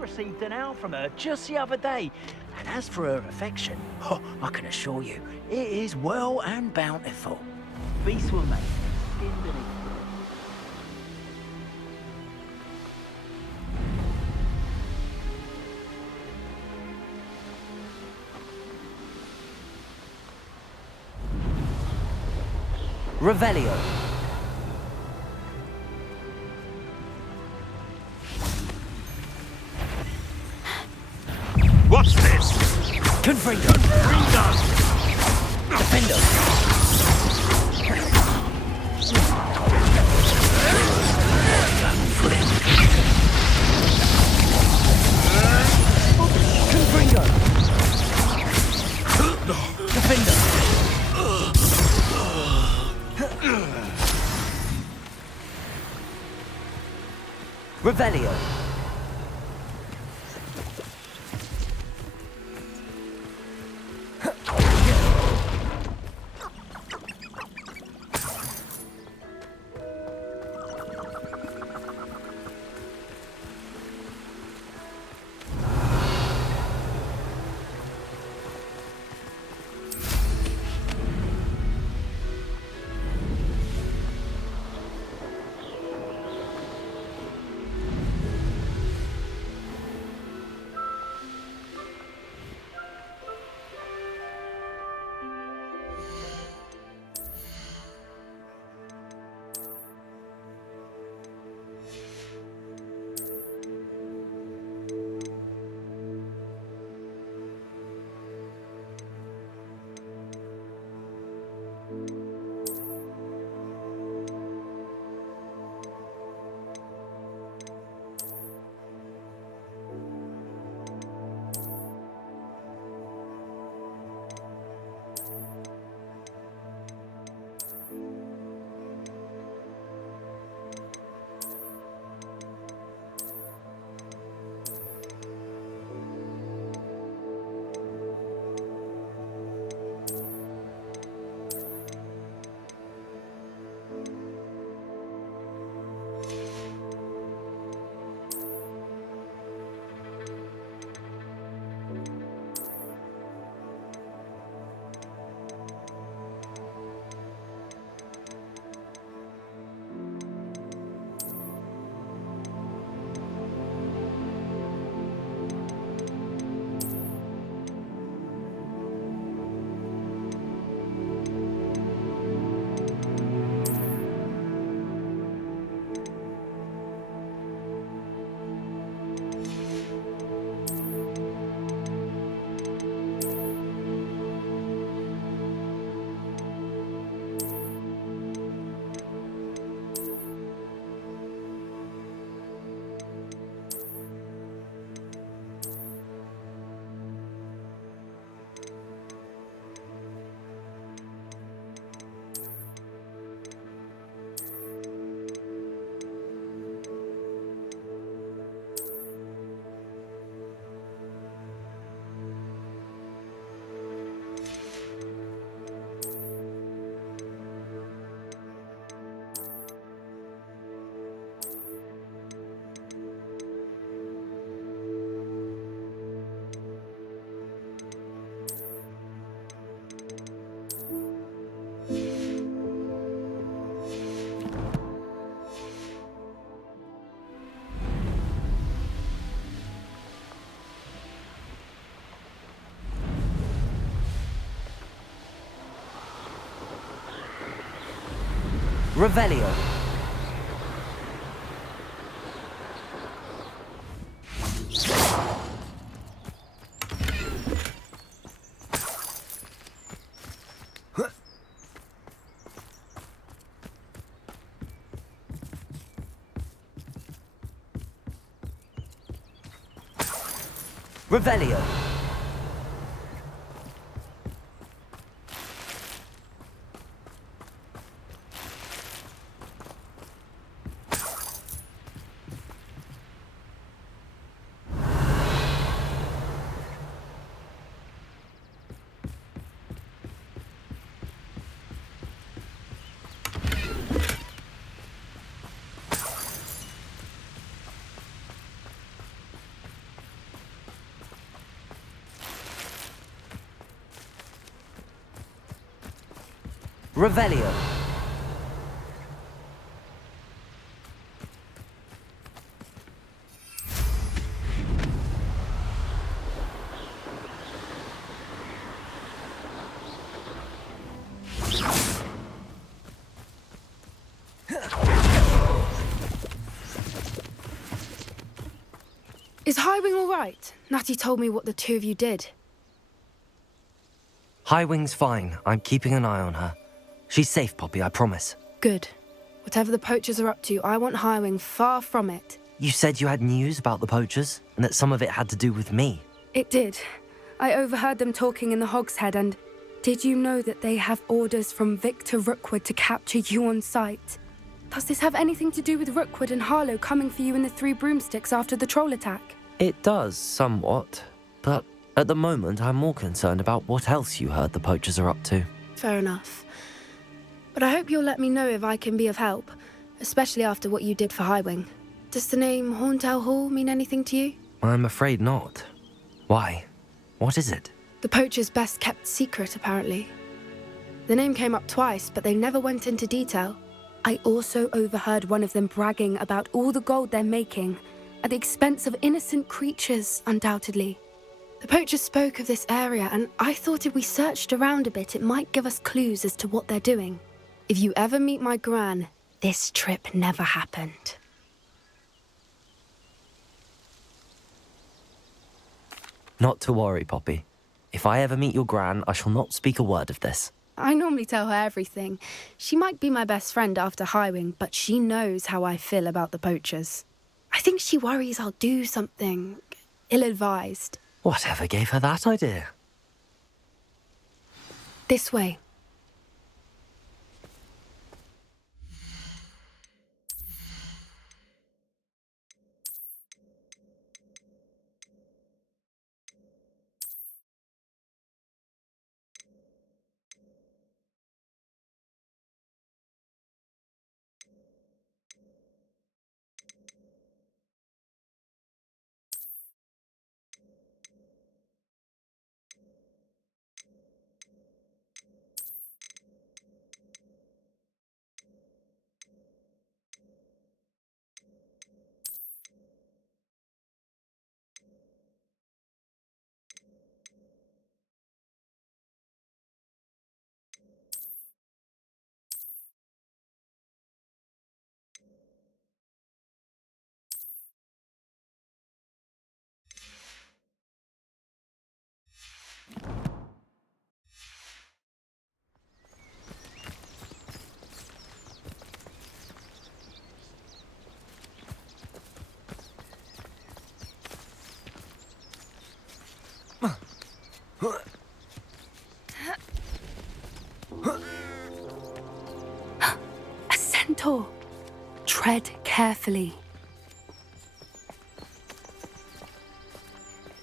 received an owl from her just the other day. And as for her affection, I can assure you, it is well and bountiful. Beasts will make skin beneath. Revelio. What's this? Confringo. Defender. Confringo. Defender. Revelio. Revelio. Revelio. Revelio. Is Highwing all right? Natty told me what the two of you did. Highwing's fine. I'm keeping an eye on her. She's safe, Poppy, I promise. Good. Whatever the poachers are up to, I want Highwing far from it. You said you had news about the poachers, and that some of it had to do with me. It did. I overheard them talking in the Hogshead, and did you know that they have orders from Victor Rookwood to capture you on sight? Does this have anything to do with Rookwood and Harlow coming for you in the Three Broomsticks after the troll attack? It does, somewhat. But at the moment, I'm more concerned about what else you heard the poachers are up to. Fair enough. But I hope you'll let me know if I can be of help, especially after what you did for Highwing. Does the name Horntail Hall mean anything to you? I'm afraid not. Why? What is it? The poachers' best kept secret, apparently. The name came up twice, but they never went into detail. I also overheard one of them bragging about all the gold they're making, at the expense of innocent creatures, undoubtedly. The poachers spoke of this area, and I thought if we searched around a bit, it might give us clues as to what they're doing. If you ever meet my gran, this trip never happened. Not to worry, Poppy. If I ever meet your gran, I shall not speak a word of this. I normally tell her everything. She might be my best friend after Highwing, but she knows how I feel about the poachers. I think she worries I'll do something ill-advised. Whatever gave her that idea? This way. A centaur. Tread carefully.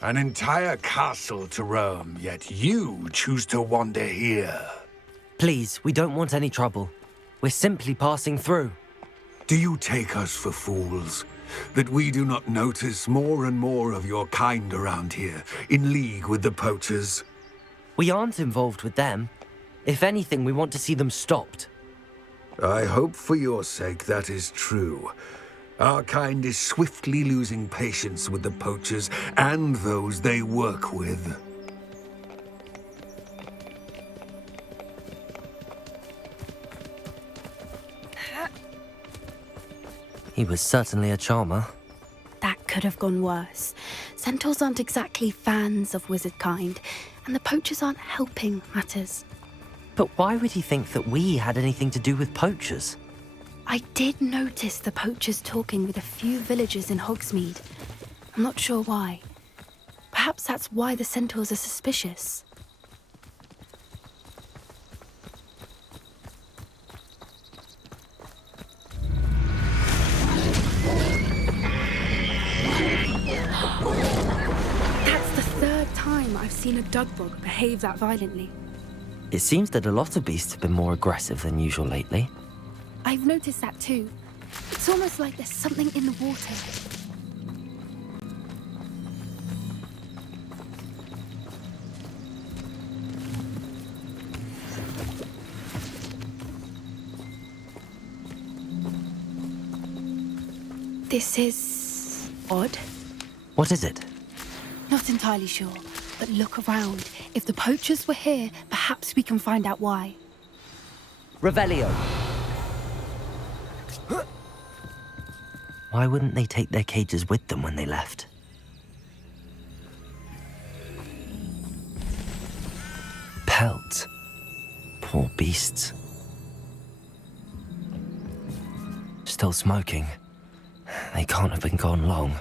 An entire castle to roam, yet you choose to wander here. Please, we don't want any trouble. We're simply passing through. Do you take us for fools? That we do not notice more and more of your kind around here, in league with the poachers? We aren't involved with them. If anything, we want to see them stopped. I hope for your sake that is true. Our kind is swiftly losing patience with the poachers and those they work with. He was certainly a charmer. That could have gone worse. Centaurs aren't exactly fans of wizard kind, and the poachers aren't helping matters. But why would he think that we had anything to do with poachers? I did notice the poachers talking with a few villagers in Hogsmeade. I'm not sure why. Perhaps that's why the centaurs are suspicious. That's the third time I've seen a dugbog behave that violently. It seems that a lot of beasts have been more aggressive than usual lately. I've noticed that too. It's almost like there's something in the water. This is odd. What is it? Not entirely sure, but look around. If the poachers were here, perhaps we can find out why. Revelio! Why wouldn't they take their cages with them when they left? Pelts. Poor beasts. Still smoking. They can't have been gone long.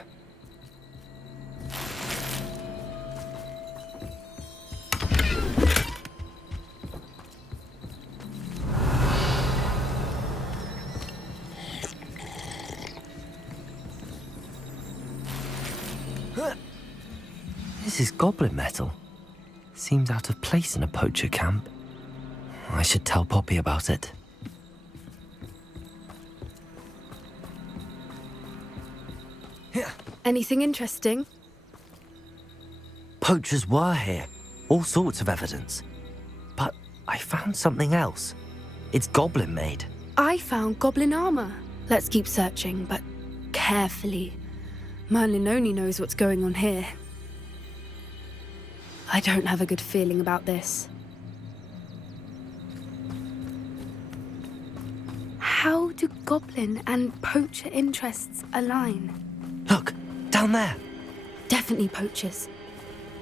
This is goblin metal. Seems out of place in a poacher camp. I should tell Poppy about it. Anything interesting? Poachers were here. All sorts of evidence. But I found something else. It's goblin made. I found goblin armor. Let's keep searching, but carefully. Merlin only knows what's going on here. I don't have a good feeling about this. How do goblin and poacher interests align? Look, down there. Definitely poachers.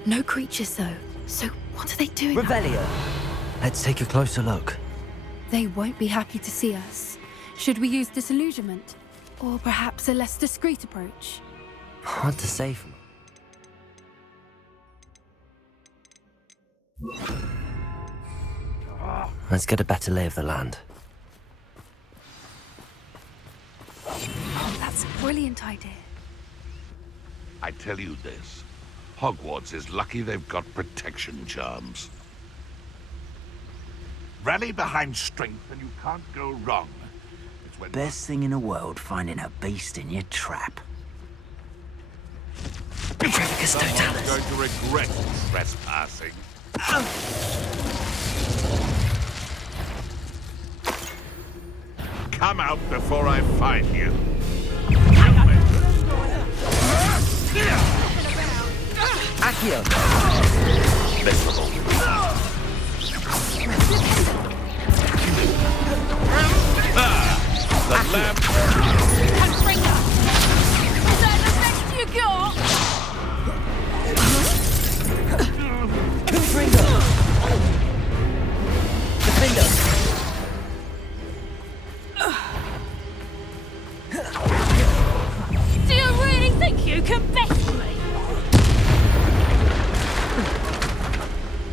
No creatures, though. So what are they doing? Revelio. Let's take a closer look. They won't be happy to see us. Should we use disillusionment? Or perhaps a less discreet approach? Hard to say from... Let's get a better lay of the land. Oh, that's a brilliant idea. I tell you this, Hogwarts is lucky they've got protection charms. Rally behind strength and you can't go wrong. It's when Best thing in the world, finding a beast in your trap. Trevicus someone's Totalis. going to regret trespassing. Come out before I find you. Accio. Miserable. The lamp. Confringo! Is that the best you got? Confringo. Defender. Do you really think you can best me?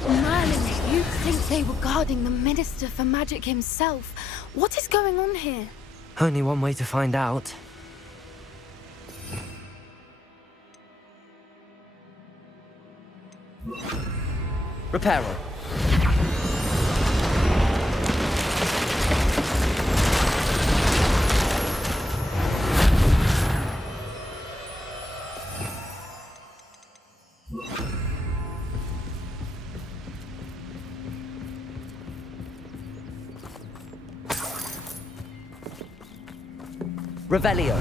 Merlin, you'd think they were guarding the Minister for Magic himself. What is going on here? Only one way to find out. Reparo. Revelio.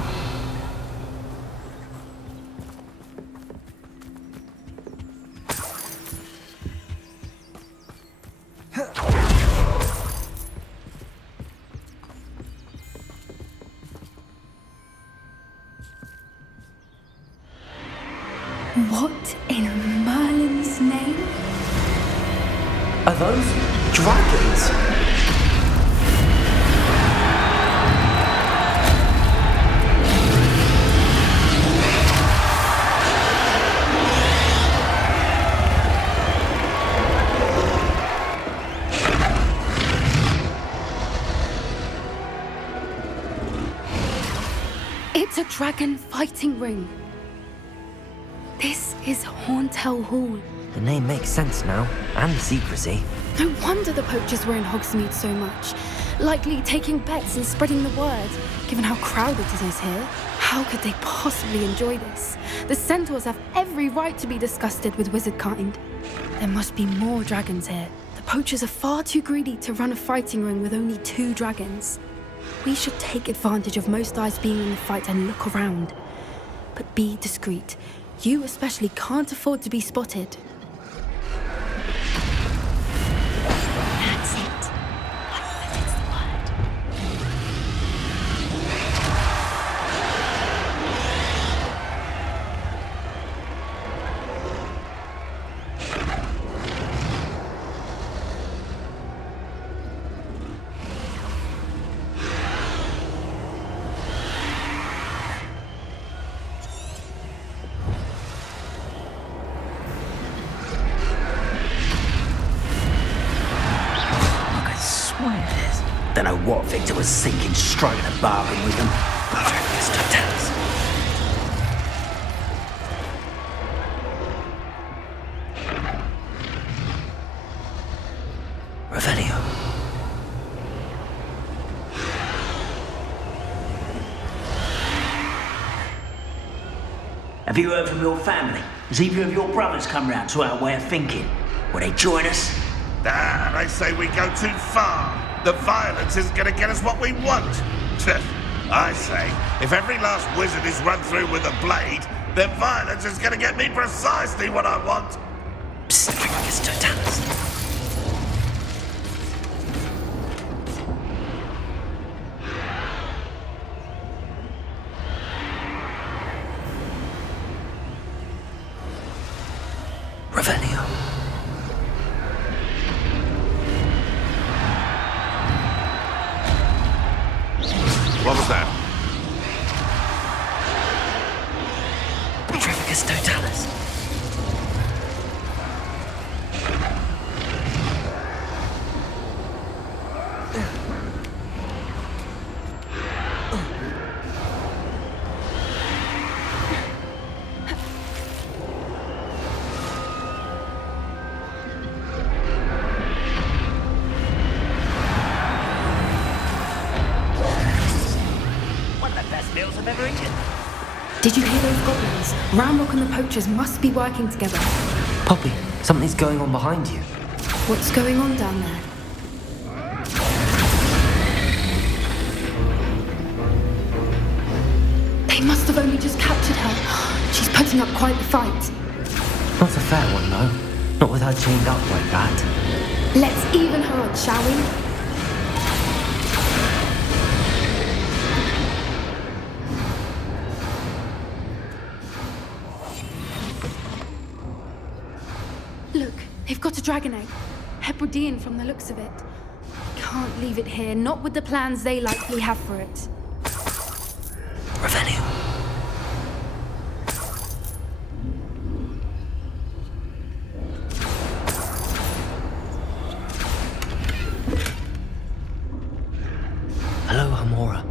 What in Merlin's name? Are those dragons? It's a dragon fighting ring. This is Hauntel Hall. The name makes sense now, and the secrecy. No wonder the poachers were in Hogsmeade so much. Likely taking bets and spreading the word, given how crowded it is here. How could they possibly enjoy this? The centaurs have every right to be disgusted with wizard kind. There must be more dragons here. The poachers are far too greedy to run a fighting ring with only 2 dragons. We should take advantage of most eyes being in the fight and look around. But be discreet. You especially can't afford to be spotted. That's it. But it's the word. Don't know what Victor was thinking, striking a bargain with them. Perfect, totals. Revelio. Have you heard from your family? Has either of your brothers come round to our way of thinking? Will they join us? Ah, they say we go too far. The violence isn't going to get us what we want. I say, if every last wizard is run through with a blade, then violence is going to get me precisely what I want. Psst, it's totalist. Revelio. What was that? Petrificus totalis. Meals I've ever eaten. Did you hear those goblins? Ramrock and the poachers must be working together. Poppy, something's going on behind you. What's going on down there? They must have only just captured her. She's putting up quite the fight. Not a fair one, though. Not with her chained up like that. Let's even her odds, shall we? Look, they've got a dragon egg. Hebridean from the looks of it. Can't leave it here, not with the plans they likely have for it. Revelio. Hello, Hamora.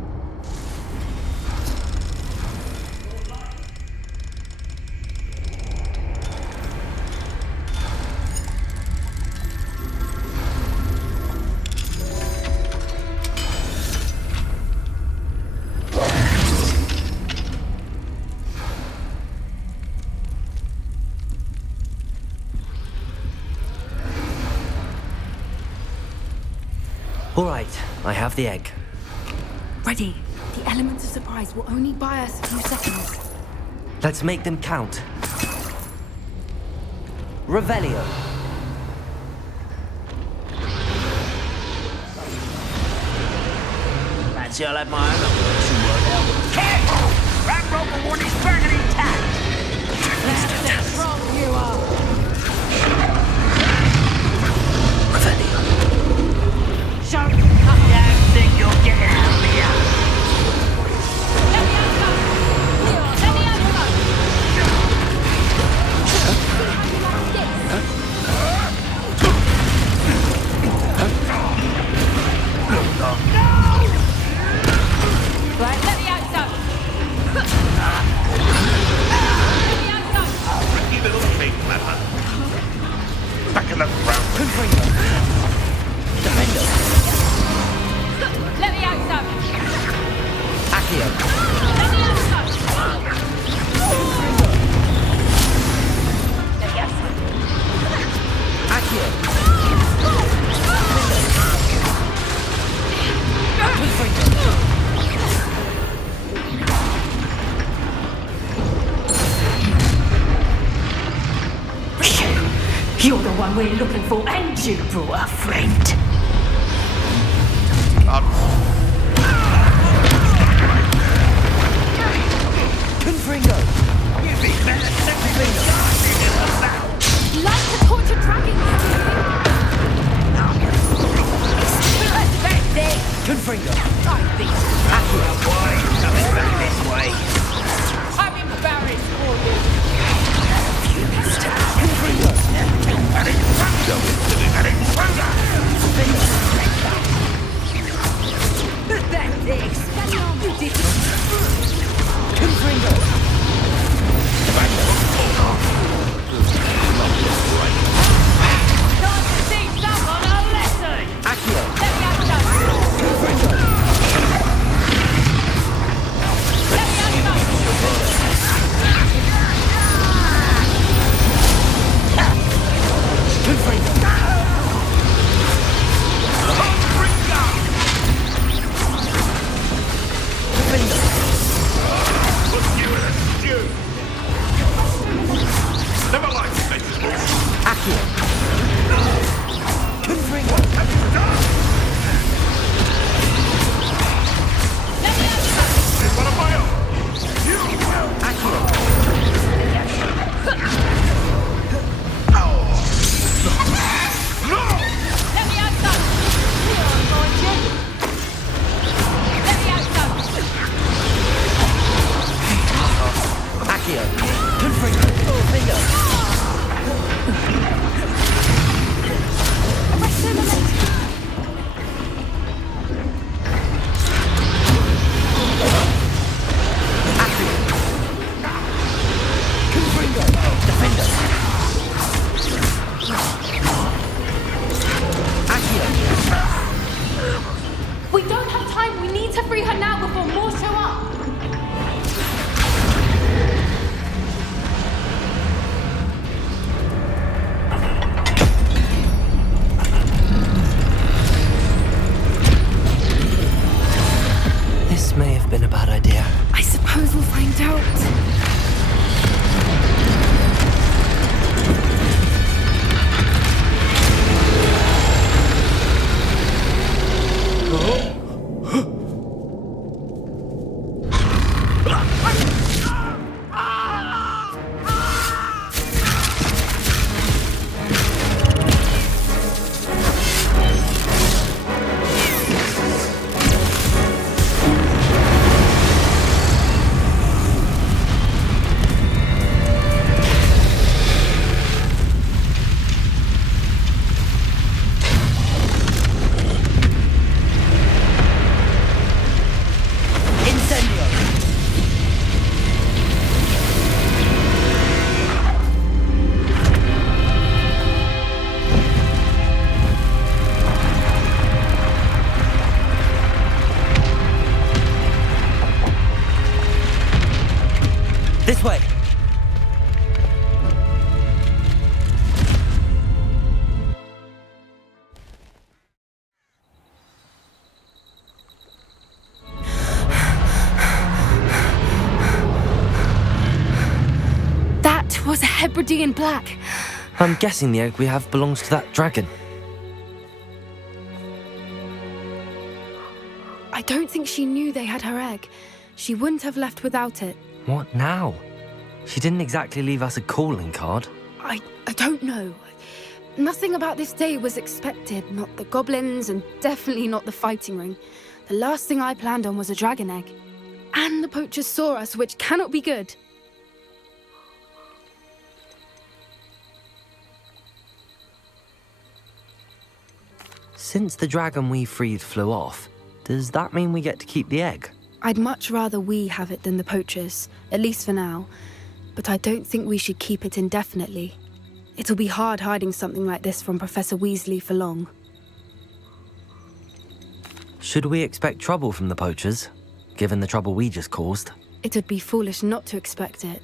All right, I have the egg. Ready. The elements of surprise will only buy us a few seconds. Let's make them count. Revelio. Fancy I'll have my own operation worked out. Careful! Ramrock will want his dragon intact! That's how strong you are. Revelio. Show You don't think you're getting out of here? Let me out, Leo, let me out, Right, let me out, son. Let me out, son. Keep it okay, Clever. we're looking for, and you brought a friend. Confringo! You be better than Like a tortured dragon! Pathetic! Confringo! I think Why coming back this way? I'm embarrassed for you. Confringo! Pathetic! You did Confringo! time to teach someone a lesson! Accio! Let me have some! Confringo! Let me have some! Confringo! Accio! Confringo! Let me have some! You don't mind you. Let me have some! Accio! Confringo! Bingo! Accio! Confringo! Defender! Accio! We don't have time. We need to free her now before more show up. This may have been a bad idea. I suppose we'll find out. Incendio! This way! That was a Hebridean black. I'm guessing the egg we have belongs to that dragon. I don't think she knew they had her egg. She wouldn't have left without it. What now? She didn't exactly leave us a calling card. I don't know. Nothing about this day was expected. Not the goblins, and definitely not the fighting ring. The last thing I planned on was a dragon egg. And the poachers saw us, which cannot be good. Since the dragon we freed flew off, does that mean we get to keep the egg? I'd much rather we have it than the poachers, at least for now. But I don't think we should keep it indefinitely. It'll be hard hiding something like this from Professor Weasley for long. Should we expect trouble from the poachers, given the trouble we just caused? It would be foolish not to expect it.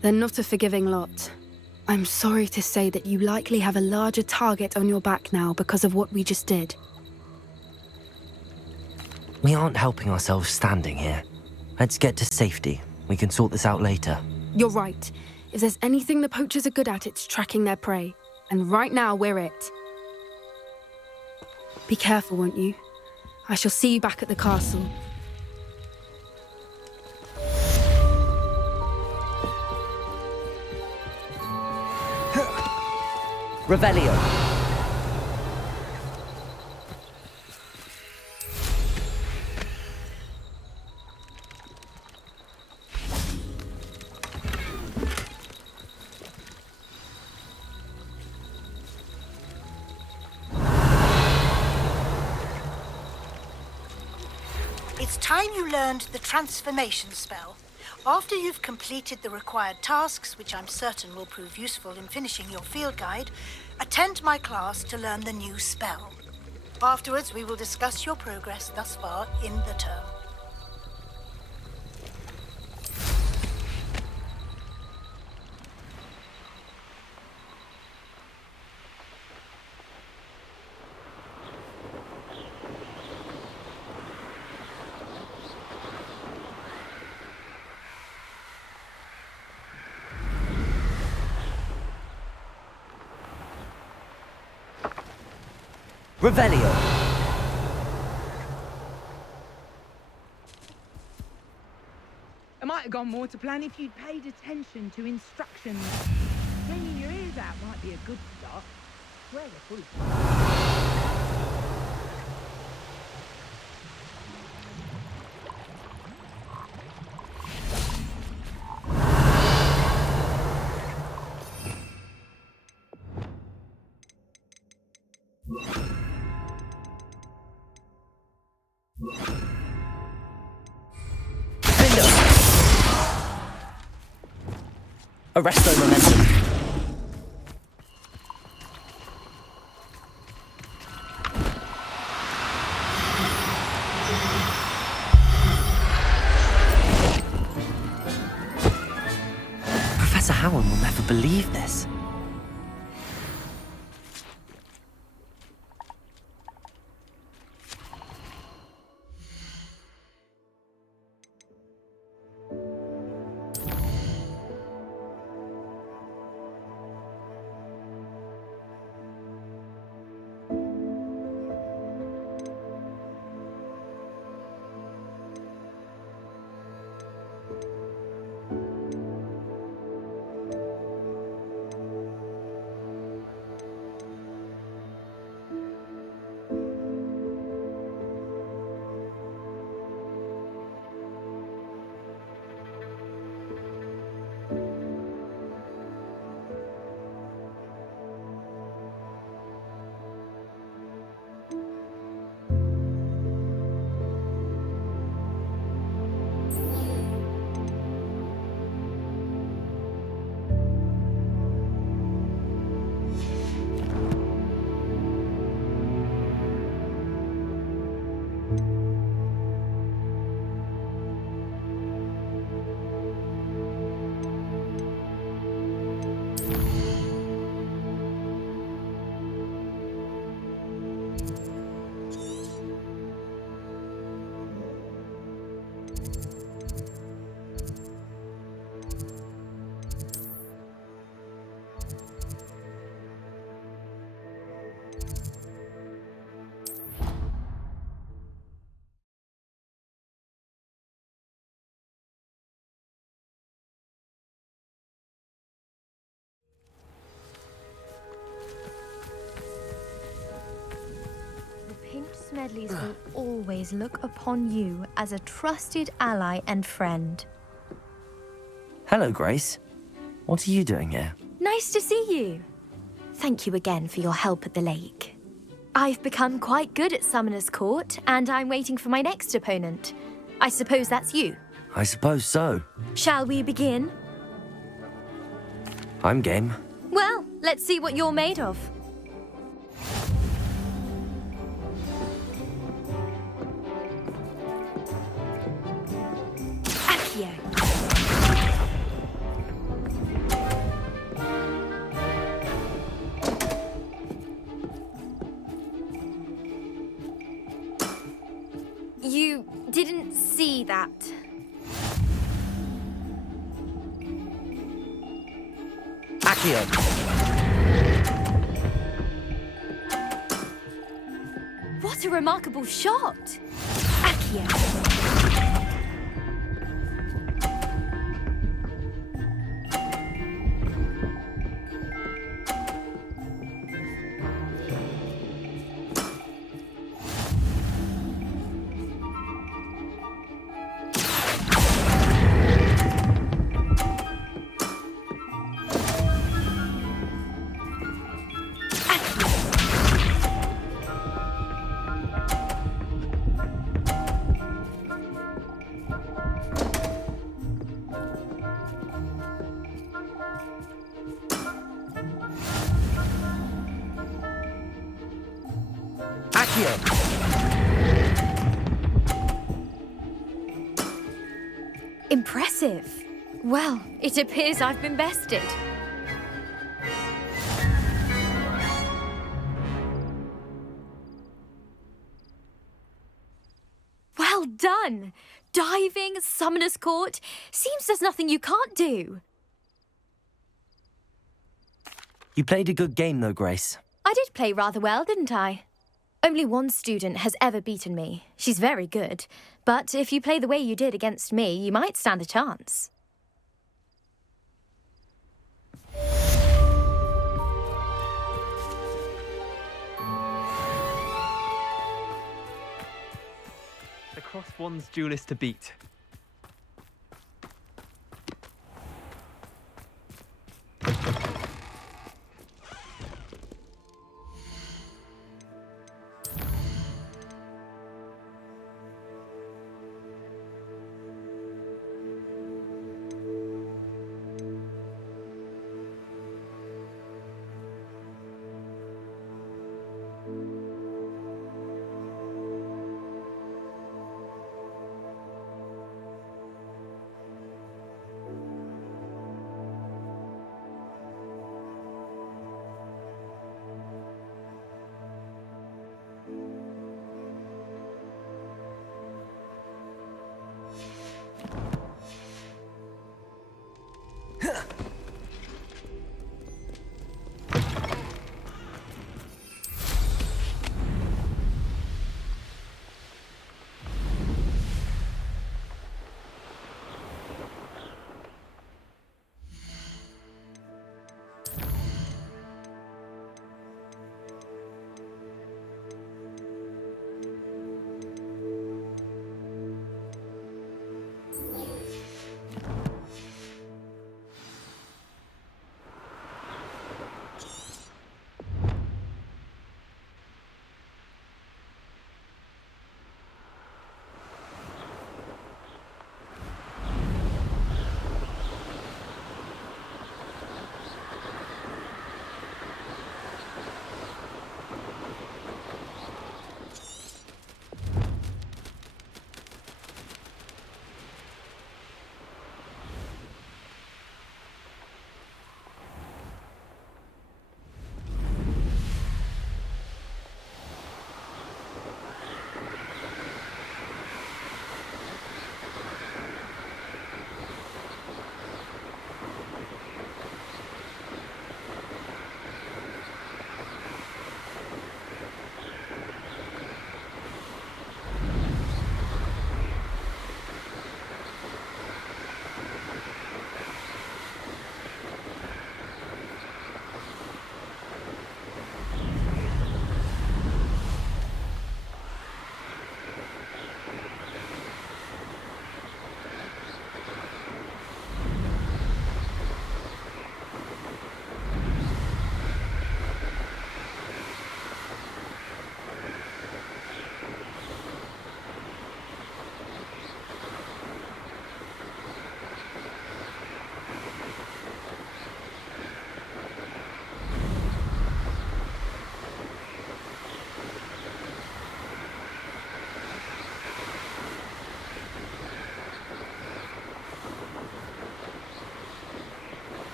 They're not a forgiving lot. I'm sorry to say that you likely have a larger target on your back now because of what we just did. We aren't helping ourselves standing here. Let's get to safety. We can sort this out later. You're right. If there's anything the poachers are good at, it's tracking their prey. and right now we're it. Be careful, won't you? I shall see you back at the castle. Revelio. It's time you learned the transformation spell. After you've completed the required tasks, which I'm certain will prove useful in finishing your field guide, attend my class to learn the new spell. Afterwards, we will discuss your progress thus far in the term. Revelio. It might have gone more to plan if you'd paid attention to instructions. Cleaning your ears out might be a good start. Swear they're full. Arresto momentum. Professor Howard will never believe this. Smedleys will always look upon you as a trusted ally and friend. Hello, Grace. What are you doing here? Nice to see you. Thank you again for your help at the lake. I've become quite good at Summoner's Court, and I'm waiting for my next opponent. I suppose that's you. I suppose so. Shall we begin? I'm game. Well, let's see what you're made of. Accio. You didn't see that. Accio. What a remarkable shot! Accio. Impressive. Well, it appears I've been bested. Well done! Diving, Summoner's Court. Seems there's nothing you can't do. You played a good game though, Grace. I did play rather well, didn't I? Only one student has ever beaten me. She's very good. But if you play the way you did against me, you might stand a chance. The Cross Wands duelist to beat.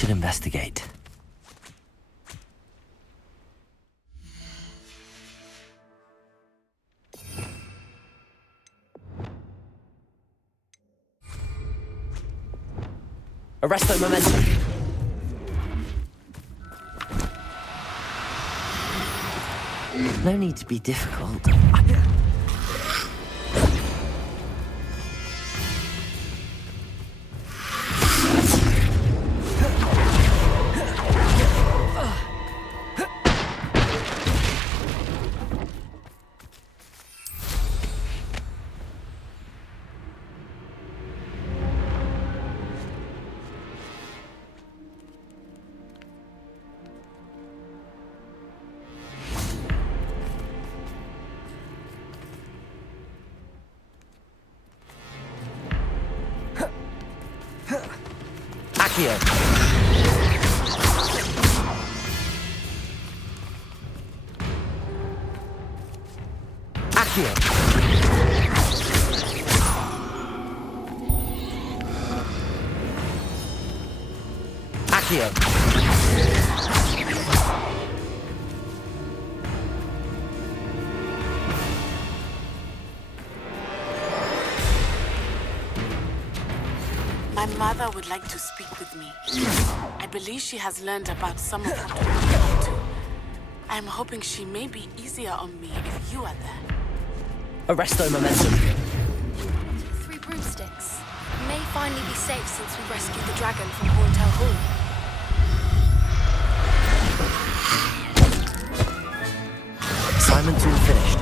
should investigate. Arresto momentum. No need to be difficult. Accio. Accio. Accio. My mother would like to speak with me. I believe she has learned about some of what we're up to. I'm hoping she may be easier on me if you are there. Arresto momentum. 3 broomsticks. We may finally be safe since we rescued the dragon from Horntail Hall. Assignment's all finished.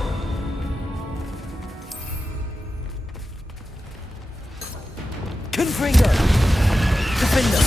Confringo! Defender!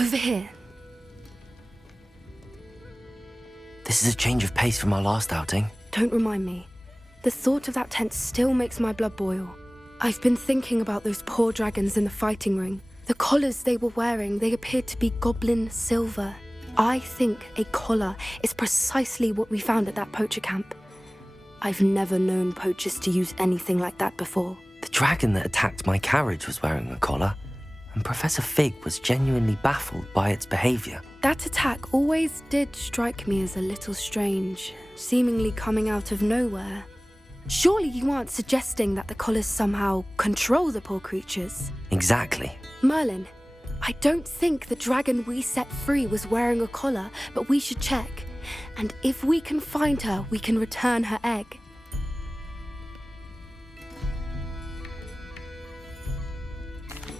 Over here. This is a change of pace from our last outing. Don't remind me. The thought of that tent still makes my blood boil. I've been thinking about those poor dragons in the fighting ring. The collars they were wearing, they appeared to be goblin silver. I think a collar is precisely what we found at that poacher camp. I've never known poachers to use anything like that before. The dragon that attacked my carriage was wearing a collar, and Professor Fig was genuinely baffled by its behavior. That attack always did strike me as a little strange, seemingly coming out of nowhere. Surely you aren't suggesting that the collars somehow control the poor creatures? Exactly. Merlin, I don't think the dragon we set free was wearing a collar, but we should check. And if we can find her, we can return her egg.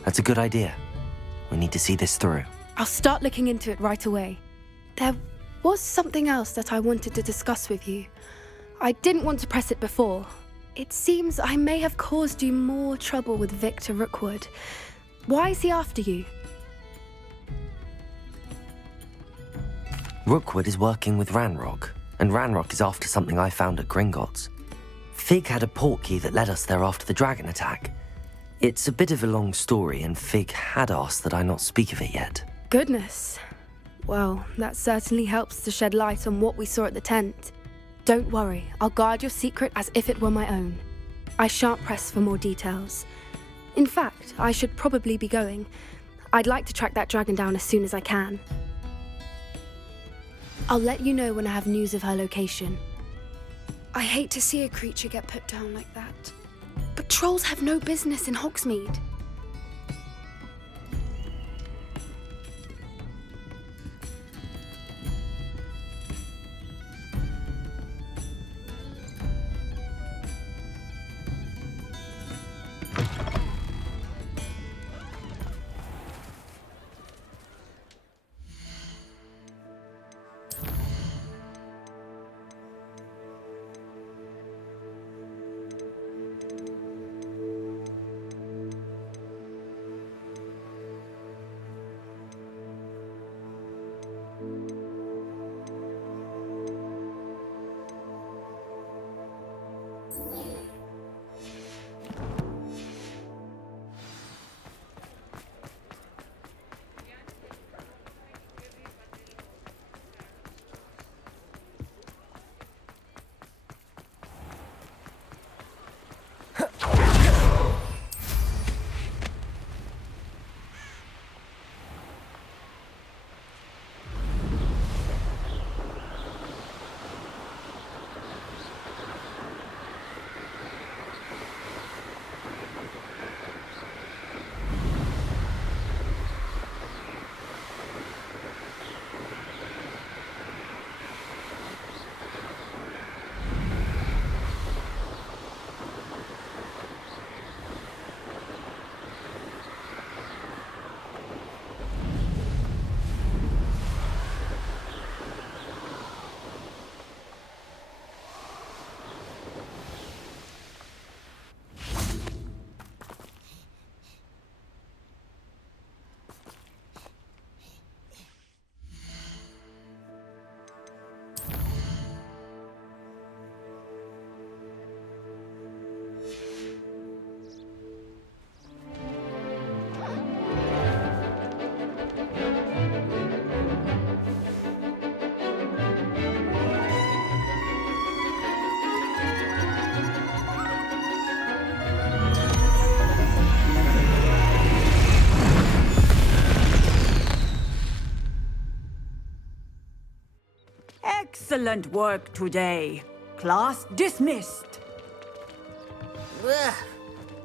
That's a good idea. We need to see this through. I'll start looking into it right away. There was something else that I wanted to discuss with you. I didn't want to press it before. It seems I may have caused you more trouble with Victor Rookwood. Why is he after you? Rookwood is working with Ranrock, and Ranrock is after something I found at Gringotts. Fig had a portkey that led us there after the dragon attack. It's a bit of a long story, and Fig had asked that I not speak of it yet. Goodness. Well, that certainly helps to shed light on what we saw at the tent. Don't worry, I'll guard your secret as if it were my own. I shan't press for more details. In fact, I should probably be going. I'd like to track that dragon down as soon as I can. I'll let you know when I have news of her location. I hate to see a creature get put down like that. But trolls have no business in Hogsmeade. Excellent work today. Class dismissed. Ugh,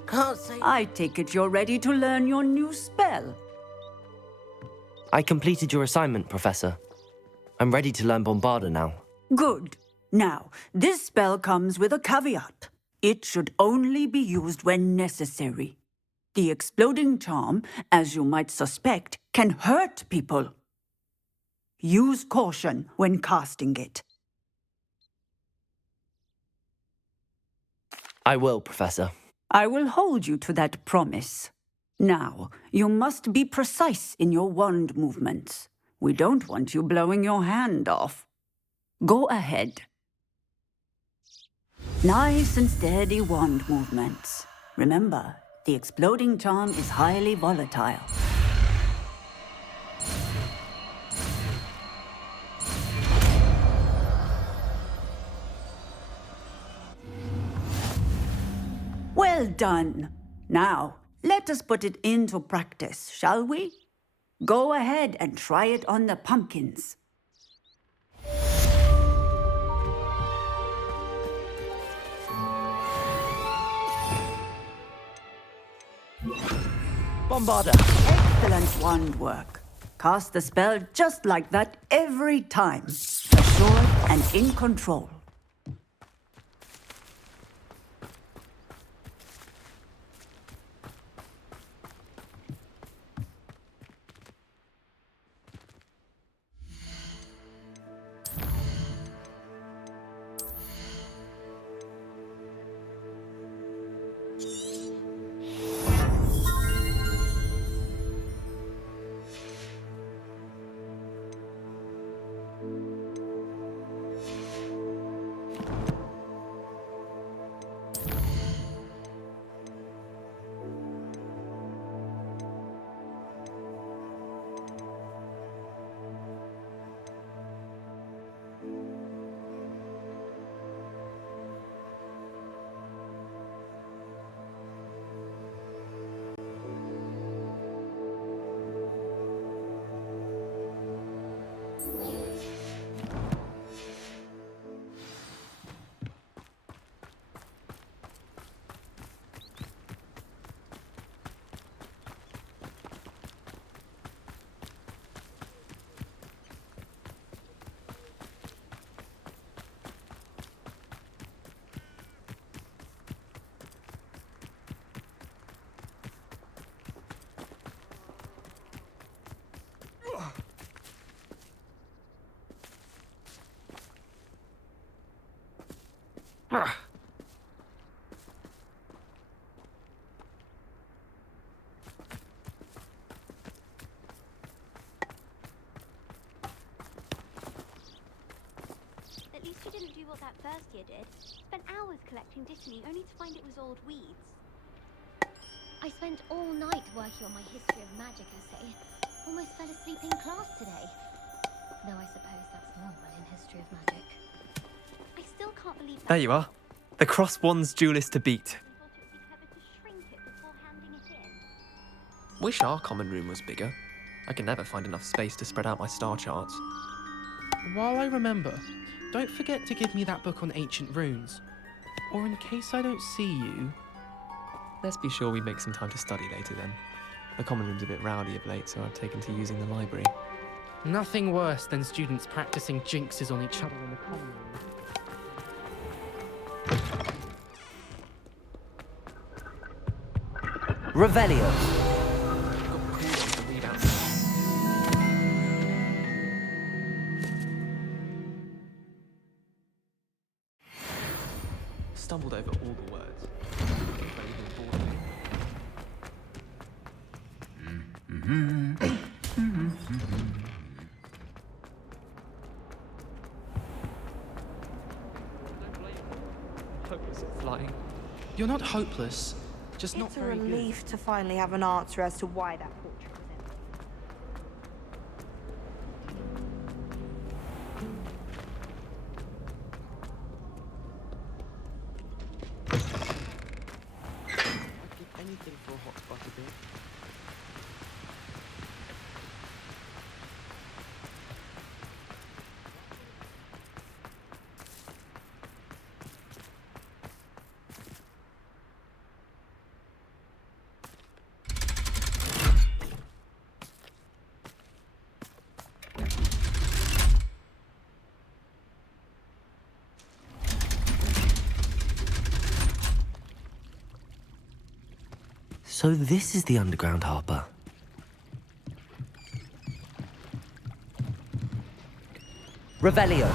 can't say. I take it you're ready to learn your new spell. I completed your assignment, Professor. I'm ready to learn Bombarda now. Good. Now, this spell comes with a caveat. It should only be used when necessary. The exploding charm, as you might suspect, can hurt people. Use caution when casting it. I will, Professor. I will hold you to that promise. Now, you must be precise in your wand movements. We don't want you blowing your hand off. Go ahead. Nice and steady wand movements. Remember, the exploding charm is highly volatile. Well done. Now, let us put it into practice, shall we? Go ahead and try it on the pumpkins. Bombarda! Excellent wand work. Cast the spell just like that every time. Assured and in control. At least you didn't do what that first year did. Spent hours collecting Dittany only to find it was old weeds. I spent all night working on my history of magic essay. Almost fell asleep in class today. Though I suppose that's normal in history of magic. I still can't believe that. There you are. The Cross Wands duelist to beat. Wish our common room was bigger. I can never find enough space to spread out my star charts. While I remember, don't forget to give me that book on ancient runes. Or in case I don't see you... Let's be sure we make some time to study later then. The common room's a bit rowdy of late, so I've taken to using the library. Nothing worse than students practicing jinxes on each other in the common room. Revelio. Stumbled over all the words. Hopeless at flying. You're not hopeless, just not It's a very good. relief to finally have an answer as to why that portrait was empty. I'd give anything for a hot butter beer. So this is the underground harbour. Revelio.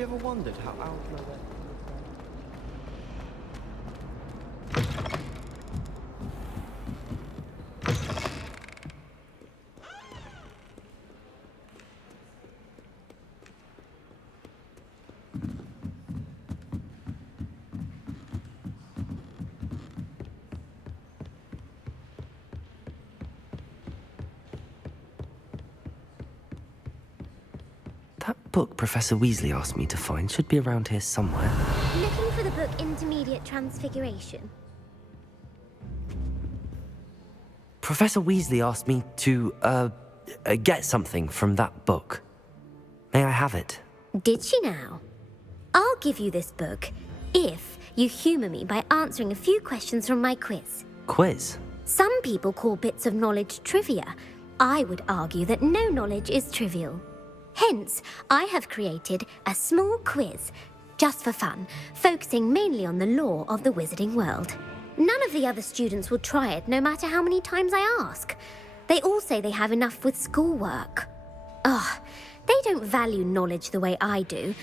you ever wondered how owls know their... That book Professor Weasley asked me to find should be around here somewhere. Looking for the book Intermediate Transfiguration. Professor Weasley asked me to, get something from that book. May I have it? Did she now? I'll give you this book if you humour me by answering a few questions from my quiz. Quiz? Some people call bits of knowledge trivia. I would argue that no knowledge is trivial. Hence, I have created a small quiz, just for fun, focusing mainly on the lore of the wizarding world. None of the other students will try it, no matter how many times I ask. They all say they have enough with schoolwork. Ugh, they don't value knowledge the way I do.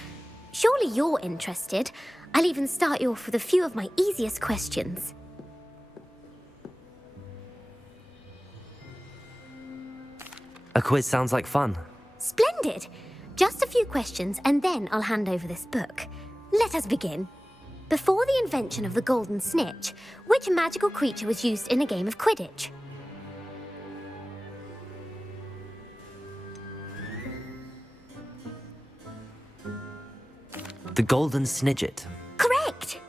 Surely you're interested. I'll even start you off with a few of my easiest questions. A quiz sounds like fun. Splendid! Just a few questions and then I'll hand over this book. Let us begin. Before the invention of the golden snitch, which magical creature was used in a game of Quidditch? The golden snidget. Correct!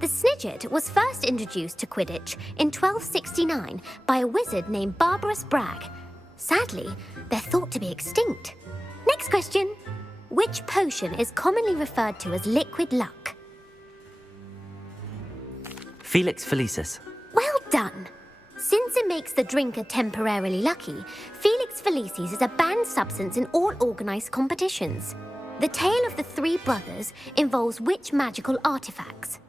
The snidget was first introduced to Quidditch in 1269 by a wizard named Barbarous Bragg. Sadly, they're thought to be extinct. Next question. Which potion is commonly referred to as liquid luck? Felix Felicis. Well done. Since it makes the drinker temporarily lucky, Felix Felicis is a banned substance in all organised competitions. The tale of the three brothers involves which magical artifacts?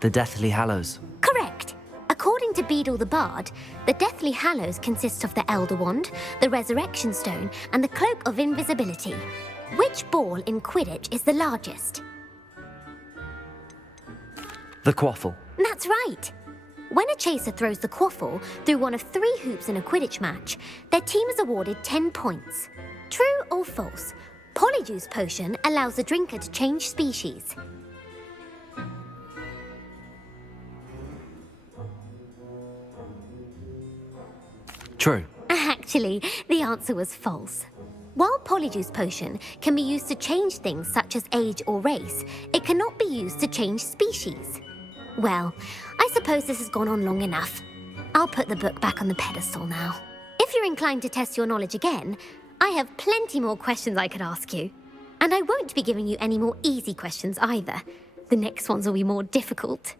The Deathly Hallows. Correct. According to Beedle the Bard, the Deathly Hallows consists of the Elder Wand, the Resurrection Stone, and the Cloak of Invisibility. Which ball in Quidditch is the largest? The Quaffle. That's right. When a chaser throws the quaffle through one of 3 hoops in a Quidditch match, their team is awarded 10 points. True or false? Polyjuice Potion allows the drinker to change species. True. Actually, the answer was false. While Polyjuice Potion can be used to change things such as age or race, it cannot be used to change species. Well, I suppose this has gone on long enough. I'll put the book back on the pedestal now. If you're inclined to test your knowledge again, I have plenty more questions I could ask you. And I won't be giving you any more easy questions either. The next ones will be more difficult.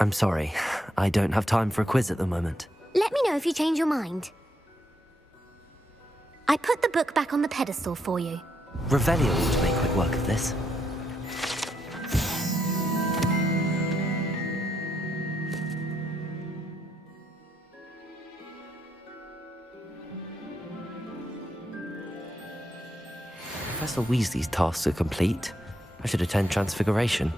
I'm sorry. I don't have time for a quiz at the moment. Let me know if you change your mind. I put the book back on the pedestal for you. Revelio ought to make quick work of this. Professor Weasley's tasks are complete. I should attend Transfiguration.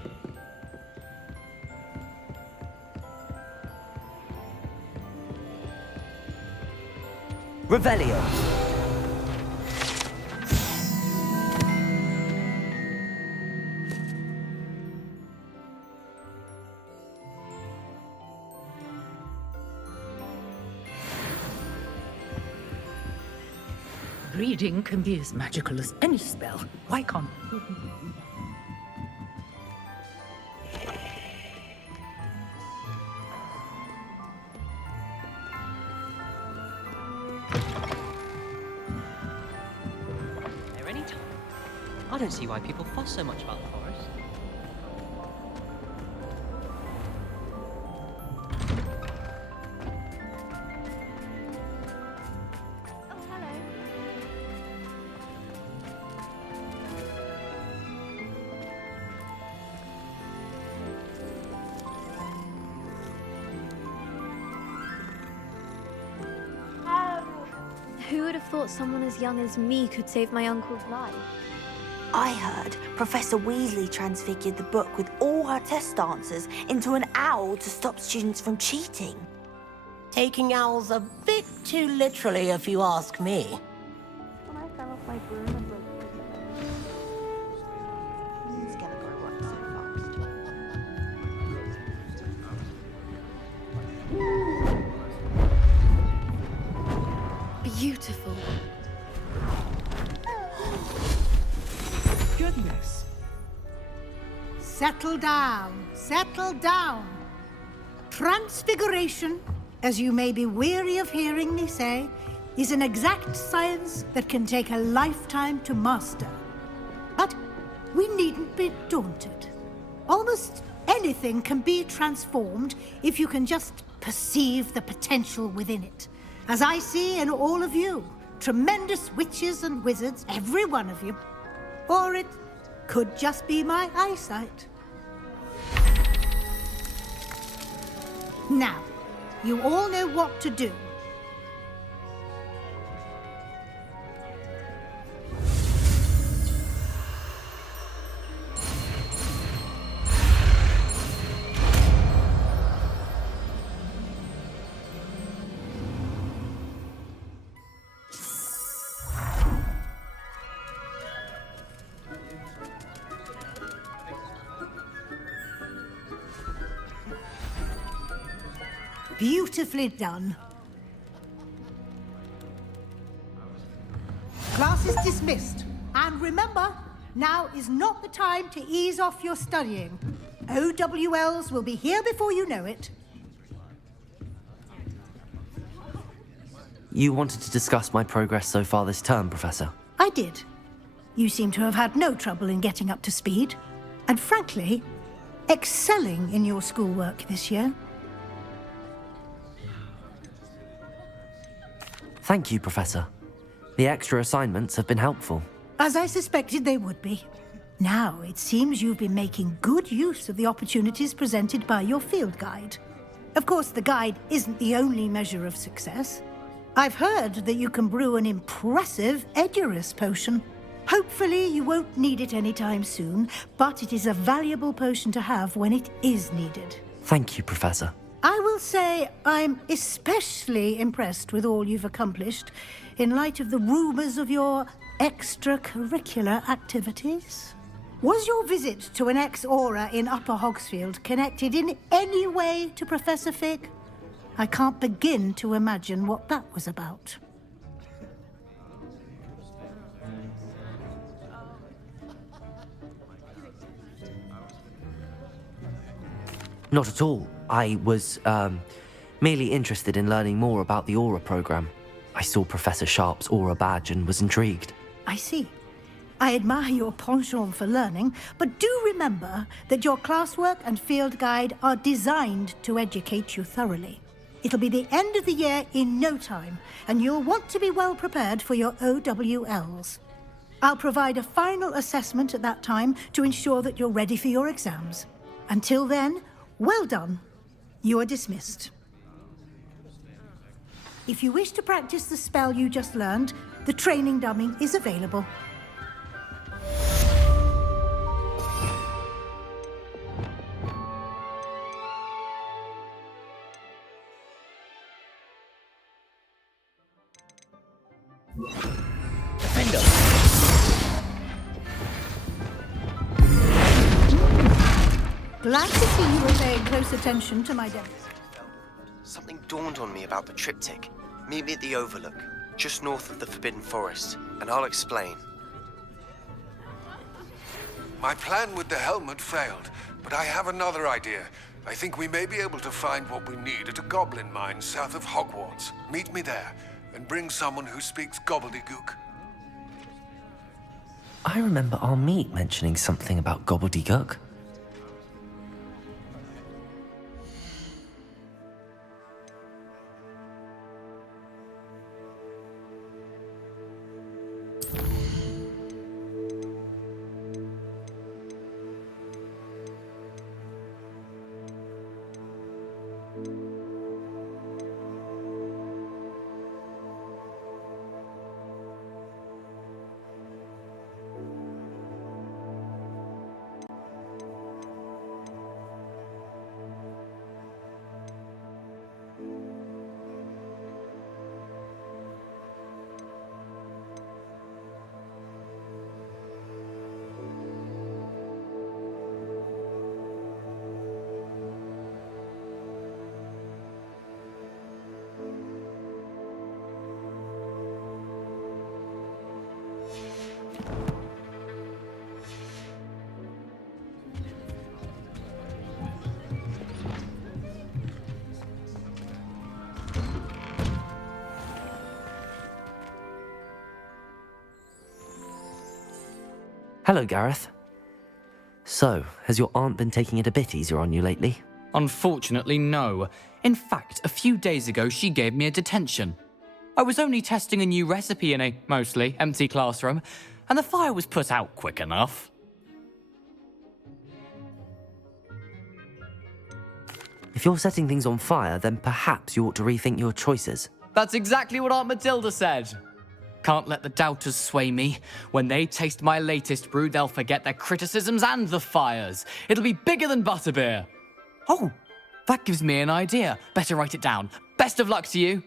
Revelio! Reading can be as magical as any spell. Why can't... There any time? I don't see why people fuss so much about the forest. thought someone as young as me could save my uncle's life. I heard Professor Weasley transfigured the book with all her test answers into an owl to stop students from cheating. Taking owls a bit too literally, if you ask me. When I fell off my broom and broke It's gonna grow up so fast. Beautiful. Goodness. Settle down, settle down. Transfiguration, as you may be weary of hearing me say, is an exact science that can take a lifetime to master. But we needn't be daunted. Almost anything can be transformed if you can just perceive the potential within it. As I see in all of you, tremendous witches and wizards, every one of you. Or it could just be my eyesight. Now, you all know what to do. Beautifully done. Class is dismissed. And remember, now is not the time to ease off your studying. OWLs will be here before you know it. You wanted to discuss my progress so far this term, Professor? I did. You seem to have had no trouble in getting up to speed. And frankly, excelling in your schoolwork this year. Thank you, Professor. The extra assignments have been helpful. As I suspected they would be. Now, it seems you've been making good use of the opportunities presented by your field guide. Of course, the guide isn't the only measure of success. I've heard that you can brew an impressive Edurus potion. Hopefully, you won't need it anytime soon, but it is a valuable potion to have when it is needed. Thank you, Professor. I will say I'm especially impressed with all you've accomplished in light of the rumours of your extracurricular activities. Was your visit to an ex-aura in Upper Hogsfield connected in any way to Professor Fig? I can't begin to imagine what that was about. Not at all. I was, merely interested in learning more about the Aura program. I saw Professor Sharp's Aura badge and was intrigued. I see. I admire your penchant for learning, but do remember that your classwork and field guide are designed to educate you thoroughly. It'll be the end of the year in no time, and you'll want to be well prepared for your OWLs. I'll provide a final assessment at that time to ensure that you're ready for your exams. Until then, well done. You are dismissed. If you wish to practice the spell you just learned, the training dummy is available. Defender! Glad to see you were paying close attention to my demo. Something dawned on me about the triptych. Meet me at the Overlook, just north of the Forbidden Forest, and I'll explain. My plan with the helmet failed, but I have another idea. I think we may be able to find what we need at a goblin mine south of Hogwarts. Meet me there, and bring someone who speaks gobbledygook. I remember our meet mentioning something about gobbledygook. Hello, Gareth. So, has your aunt been taking it a bit easier on you lately? Unfortunately, no. In fact, a few days ago, she gave me a detention. I was only testing a new recipe in a mostly empty classroom, and the fire was put out quick enough. If you're setting things on fire, then perhaps you ought to rethink your choices. That's exactly what Aunt Matilda said. Can't let the doubters sway me. When they taste my latest brew, they'll forget their criticisms and the fires. It'll be bigger than butterbeer. Oh, that gives me an idea. Better write it down. Best of luck to you.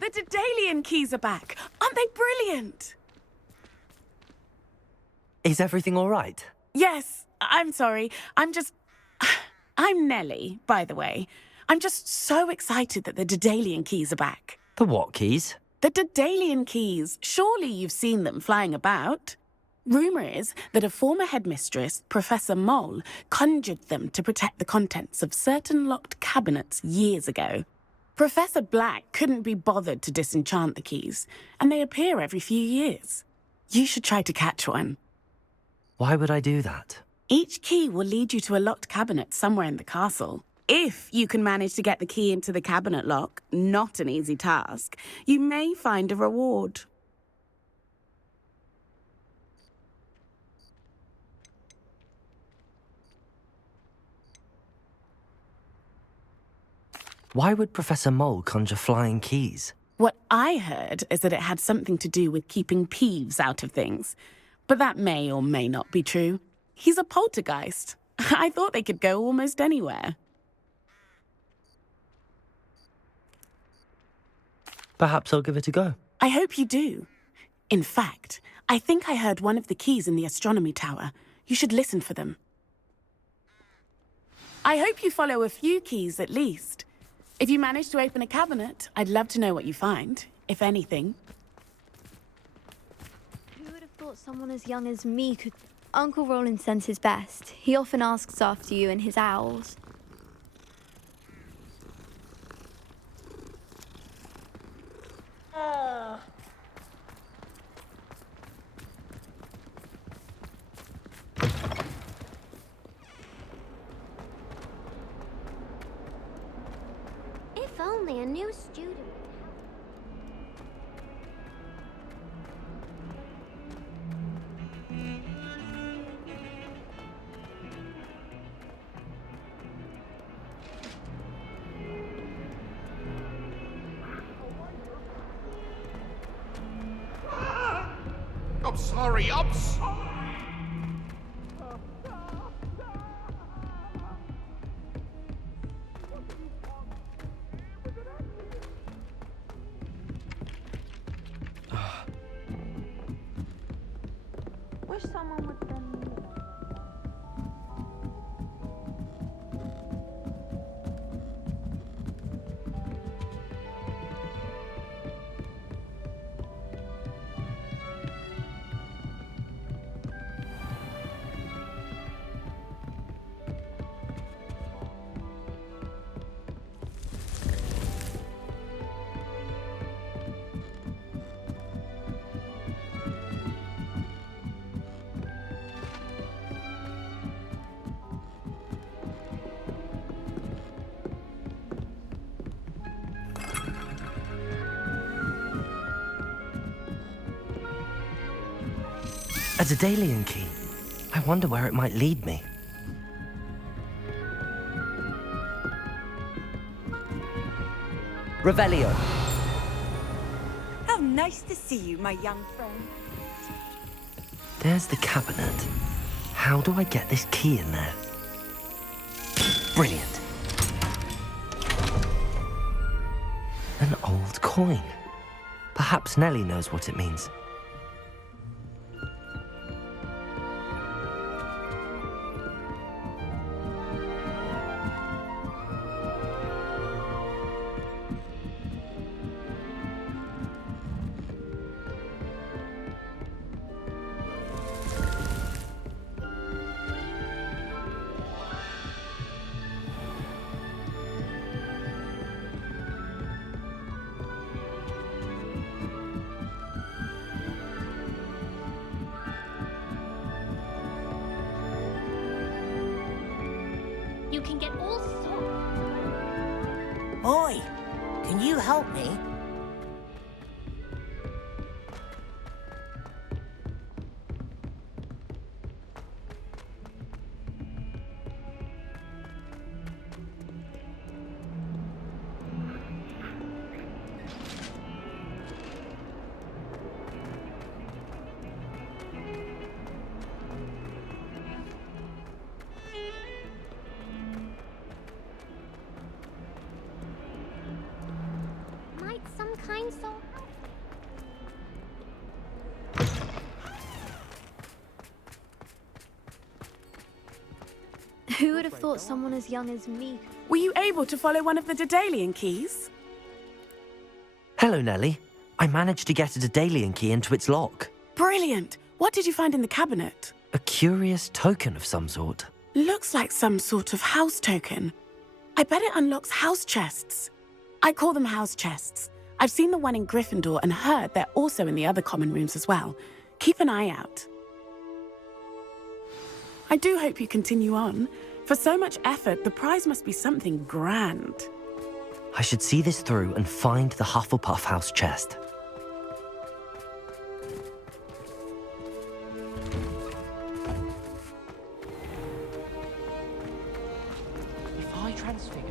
The Daedalian keys are back. Aren't they brilliant? Is everything all right? Yes, I'm sorry. I'm Nellie, by the way. I'm just so excited that the Daedalian keys are back. The what keys? The Daedalian keys. Surely you've seen them flying about. Rumour is that a former headmistress, Professor Mole, conjured them to protect the contents of certain locked cabinets years ago. Professor Black couldn't be bothered to disenchant the keys, and they appear every few years. You should try to catch one. Why would I do that? Each key will lead you to a locked cabinet somewhere in the castle. If you can manage to get the key into the cabinet lock, not an easy task, you may find a reward. Why would Professor Mole conjure flying keys? What I heard is that it had something to do with keeping Peeves out of things. But that may or may not be true. He's a poltergeist. I thought they could go almost anywhere. Perhaps I'll give it a go. I hope you do. In fact, I think I heard one of the keys in the astronomy tower. You should listen for them. I hope you follow a few keys at least. If you manage to open a cabinet, I'd love to know what you find, if anything. Who would have thought someone as young as me could... Uncle Roland sends his best. He often asks after you and his owls. If only a new student... I'm sorry, I'm sorry. Wish someone would send me one. A Daedalian key. I wonder where it might lead me. Revelio. How nice to see you, my young friend. There's the cabinet. How do I get this key in there? Brilliant. An old coin. Perhaps Nellie knows what it means. You can get all sorts. Oi, can you help me? Might some kind soul help? Who would have thought someone as young as me? Were you able to follow one of the Daedalian keys? Hello, Nellie. I managed to get a Daedalian key into its lock. Brilliant! What did you find in the cabinet? A curious token of some sort. Looks like some sort of house token. I bet it unlocks house chests. I call them house chests. I've seen the one in Gryffindor and heard they're also in the other common rooms as well. Keep an eye out. I do hope you continue on. For so much effort, the prize must be something grand. I should see this through and find the Hufflepuff house chest. If I transfigure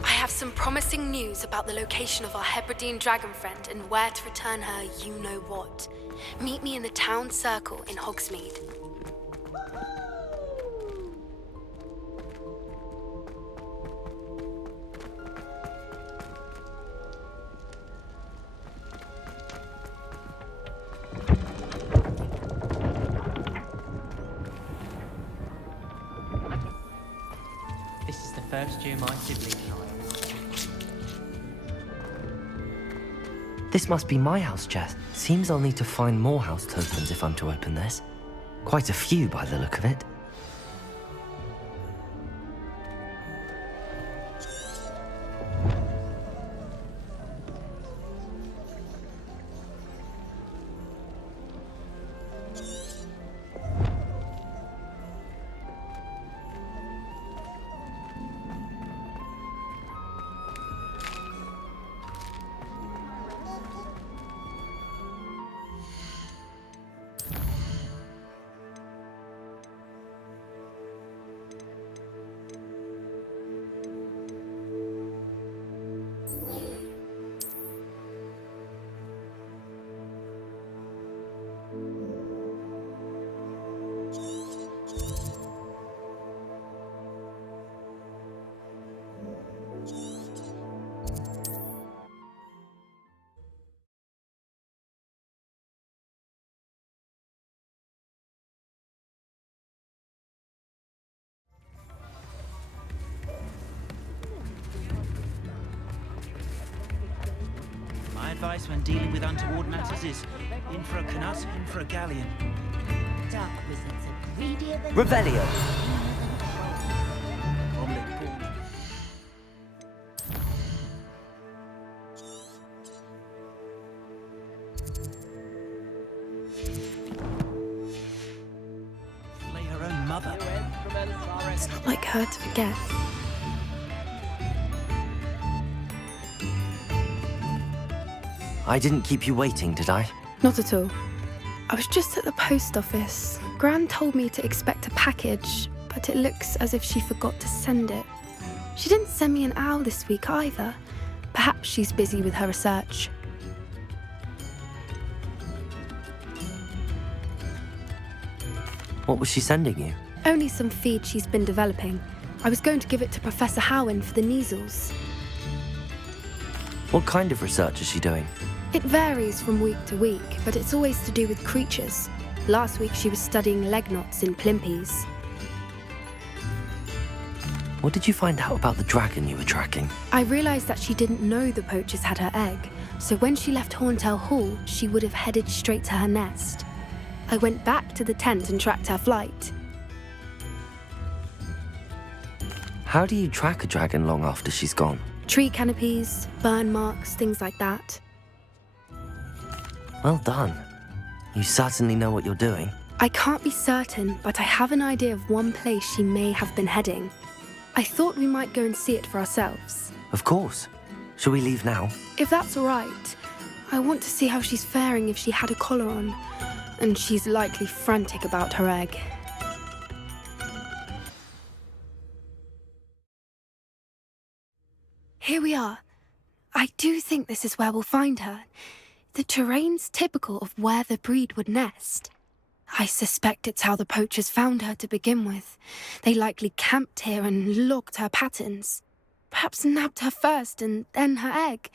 I have some promising news about the location of our Hebridean dragon friend and where to return her you-know-what. Meet me in the town circle in Hogsmeade. This is the first year my sibling and I. This must be my house chest. Seems I'll need to find more house tokens if I'm to open this. Quite a few by the look of it. My advice when dealing with untoward matters is in for a canut, in for a galleon. Dark wizards are greedier than... Revelio! Omelette pork. Slay her own mother. It's not like her to forget. I didn't keep you waiting, did I? Not at all. I was just at the post office. Gran told me to expect a package, but it looks as if she forgot to send it. She didn't send me an owl this week either. Perhaps she's busy with her research. What was she sending you? Only some feed she's been developing. I was going to give it to Professor Howen for the measles. What kind of research is she doing? It varies from week to week, but it's always to do with creatures. Last week she was studying leg knots in plimpies. What did you find out about the dragon you were tracking? I realised that she didn't know the poachers had her egg, so when she left Horntail Hall, she would have headed straight to her nest. I went back to the tent and tracked her flight. How do you track a dragon long after she's gone? Tree canopies, burn marks, things like that. Well done. You certainly know what you're doing. I can't be certain, but I have an idea of one place she may have been heading. I thought we might go and see it for ourselves. Of course. Shall we leave now? If that's all right. I want to see how she's faring if she had a collar on. And she's likely frantic about her egg. Here we are. I do think this is where we'll find her. The terrain's typical of where the breed would nest. I suspect it's how the poachers found her to begin with. They likely camped here and logged her patterns. Perhaps nabbed her first and then her egg.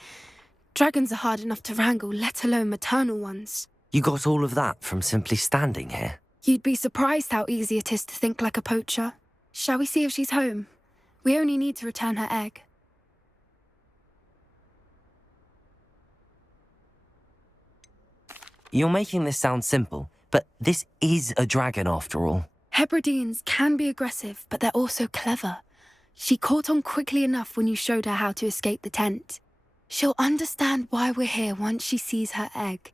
Dragons are hard enough to wrangle, let alone maternal ones. You got all of that from simply standing here? You'd be surprised how easy it is to think like a poacher. Shall we see if she's home? We only need to return her egg. You're making this sound simple, but this is a dragon after all. Hebrideans can be aggressive, but they're also clever. She caught on quickly enough when you showed her how to escape the tent. She'll understand why we're here once she sees her egg.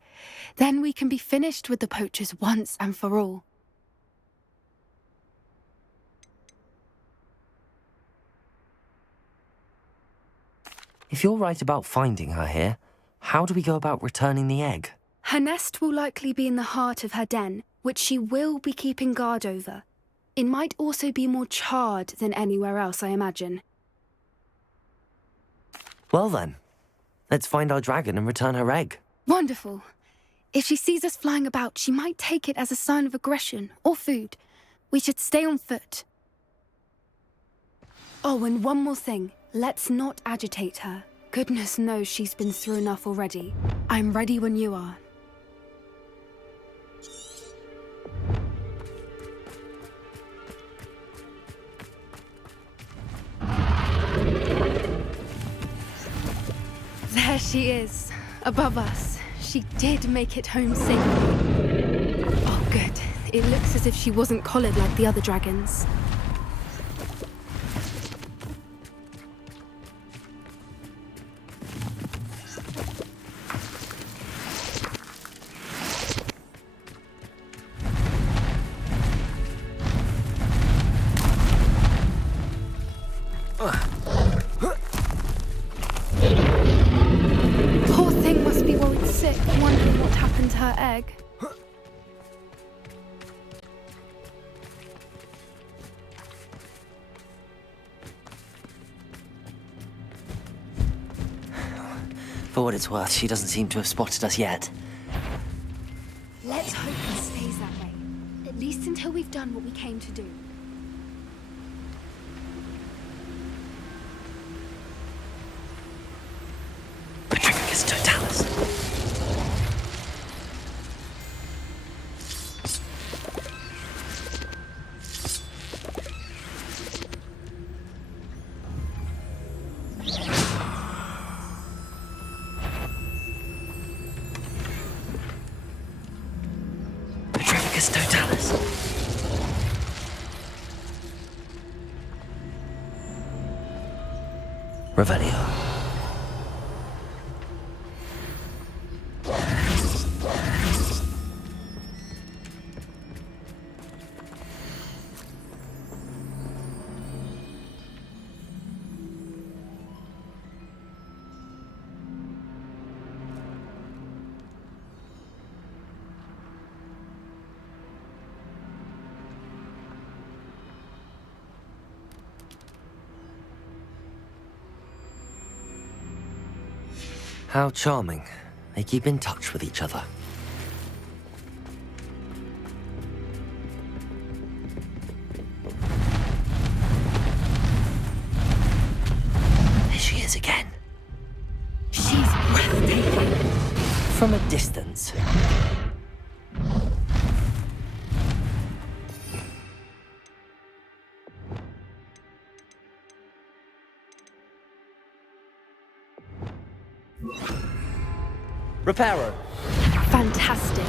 Then we can be finished with the poachers once and for all. If you're right about finding her here, how do we go about returning the egg? Her nest will likely be in the heart of her den, which she will be keeping guard over. It might also be more charred than anywhere else, I imagine. Well then, let's find our dragon and return her egg. Wonderful. If she sees us flying about, she might take it as a sign of aggression or food. We should stay on foot. Oh, and one more thing. Let's not agitate her. Goodness knows she's been through enough already. I'm ready when you are. There she is, above us. She did make it home safely. Oh, good. It looks as if she wasn't collared like the other dragons. Poor thing must be worried sick, wondering what happened to her egg. For what it's worth, she doesn't seem to have spotted us yet. Let's hope it stays that way. At least until we've done what we came to do. Petrificus totalis. Petrificus totalis. Revelio. How charming. They keep in touch with each other. from a distance. Reparo. Fantastic.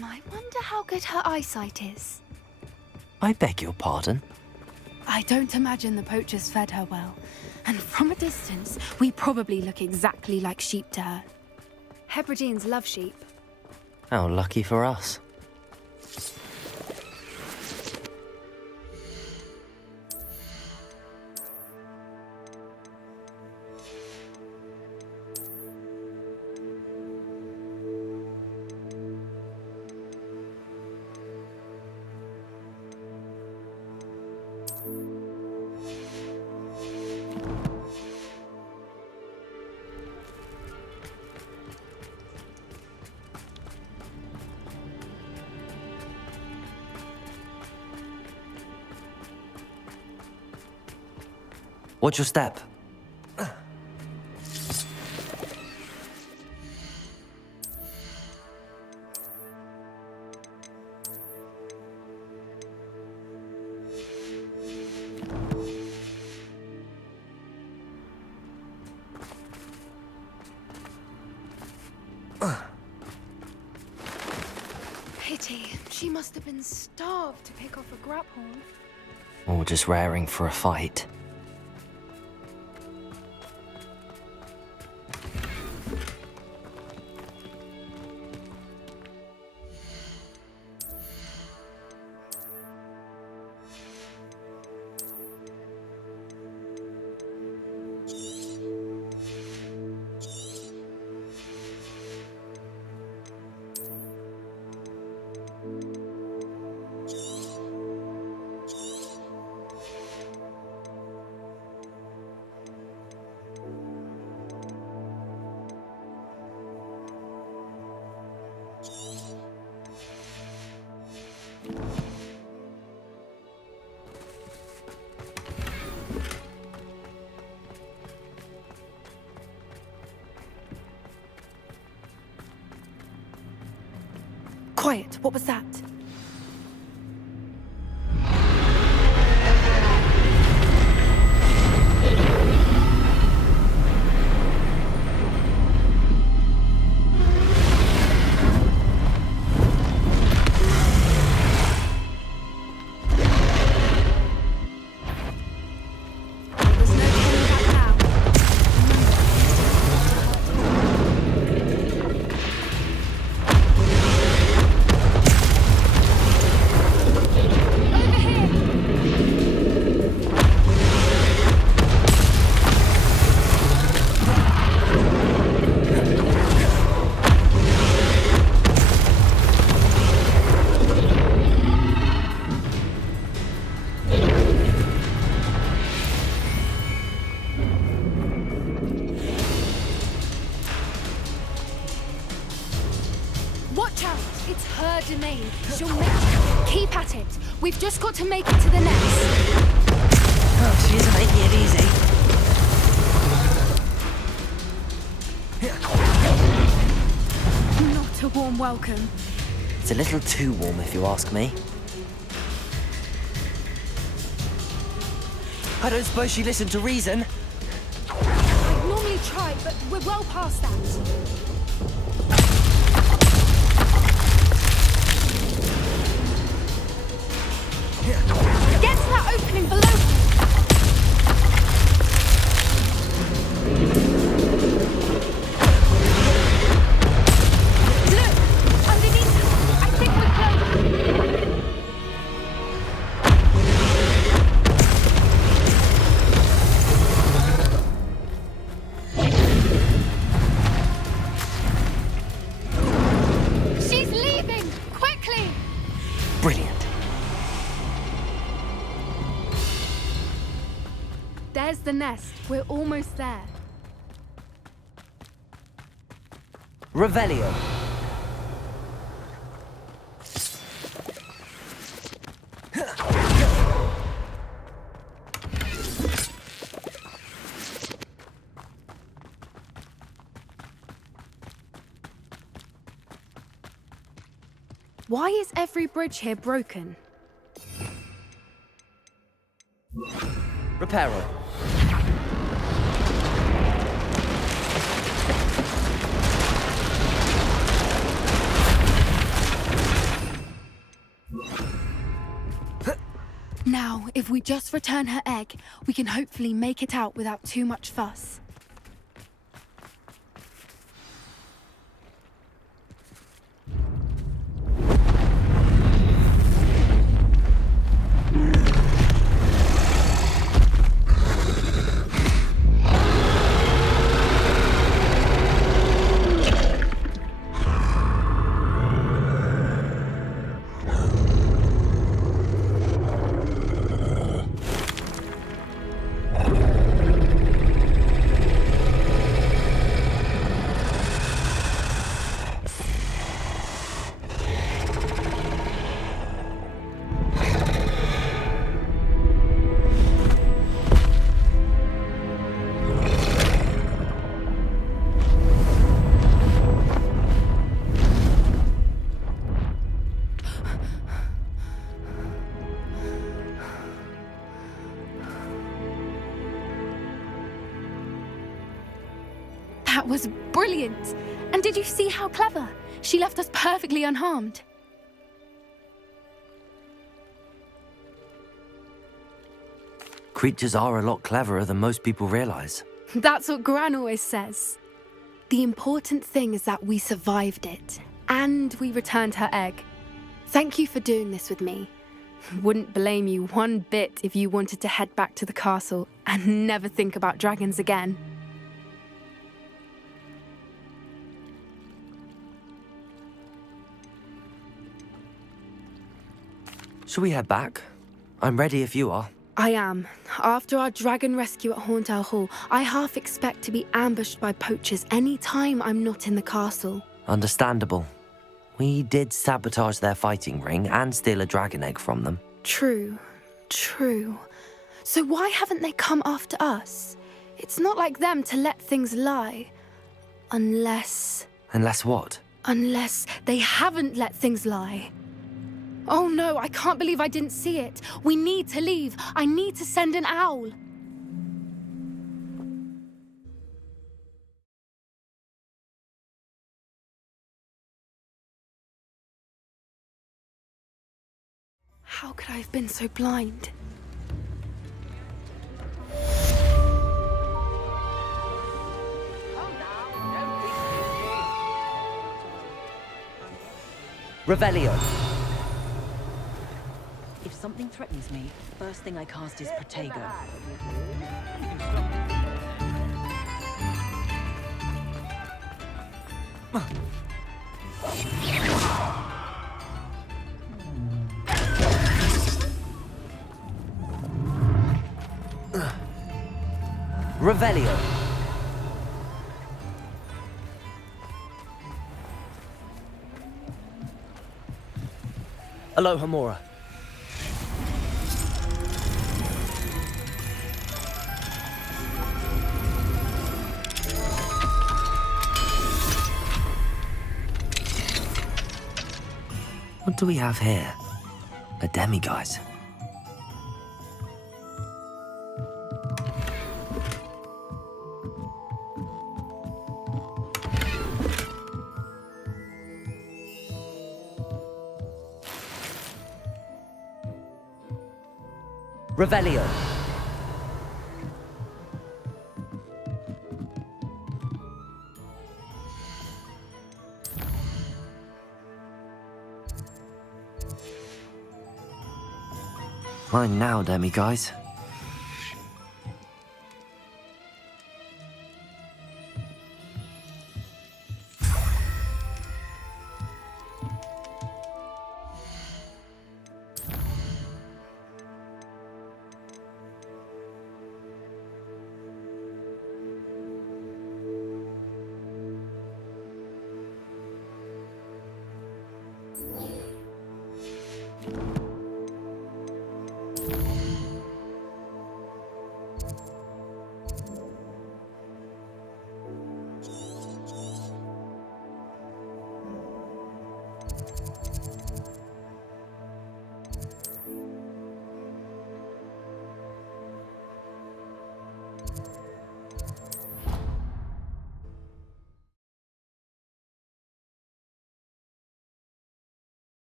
I wonder how good her eyesight is. I beg your pardon? I don't imagine the poachers fed her well. And from a distance, we probably look exactly like sheep to her. Hebrideans love sheep. How lucky for us. Watch your step. Pity. She must have been starved to pick off a grubhorn. Or just raring for a fight. Quiet, what was that? Watch out! It's her domain. She'll make it. Keep at it. We've just got to make it to the nest. Oh, she isn't making it easy. Not a warm welcome. It's a little too warm, if you ask me. I don't suppose she listened to reason. I'd normally try, but we're well past that. Get to that opening below. Look! Underneath us! I think we're close! She's leaving! Quickly! Brilliant. the nest. We're almost there. Revelio. Why is every bridge here broken? Reparo. Now, if we just return her egg, we can hopefully make it out without too much fuss. That was brilliant! And did you see how clever? She left us perfectly unharmed. Creatures are a lot cleverer than most people realize. That's what Gran always says. The important thing is that we survived it, and we returned her egg. Thank you for doing this with me. Wouldn't blame you one bit if you wanted to head back to the castle and never think about dragons again. Shall we head back? I'm ready if you are. I am. After our dragon rescue at Hauntel Hall, I half expect to be ambushed by poachers any time I'm not in the castle. Understandable. We did sabotage their fighting ring and steal a dragon egg from them. True. So why haven't they come after us? It's not like them to let things lie. Unless what? Unless they haven't let things lie. Oh no, I can't believe I didn't see it. We need to leave. I need to send an owl. How could I have been so blind? Revelio. If something threatens me, first thing I cast is Protego. Revelio. Aloha Mora. What do we have here? A demiguise. Revelio. Mine now, demiguise.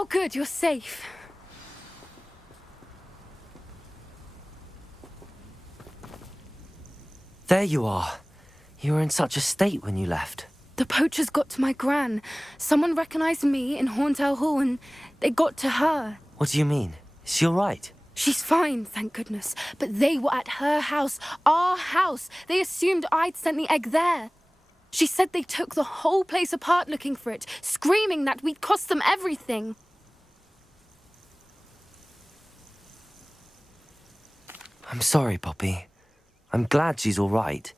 Oh, good, you're safe. There you are. You were in such a state when you left. The poachers got to my gran. Someone recognized me in Horntail Hall and they got to her. What do you mean? Is she all right? She's fine, thank goodness. But they were at her house, our house. They assumed I'd sent the egg there. She said they took the whole place apart looking for it, screaming that we'd cost them everything. I'm sorry, Poppy. I'm glad she's all right.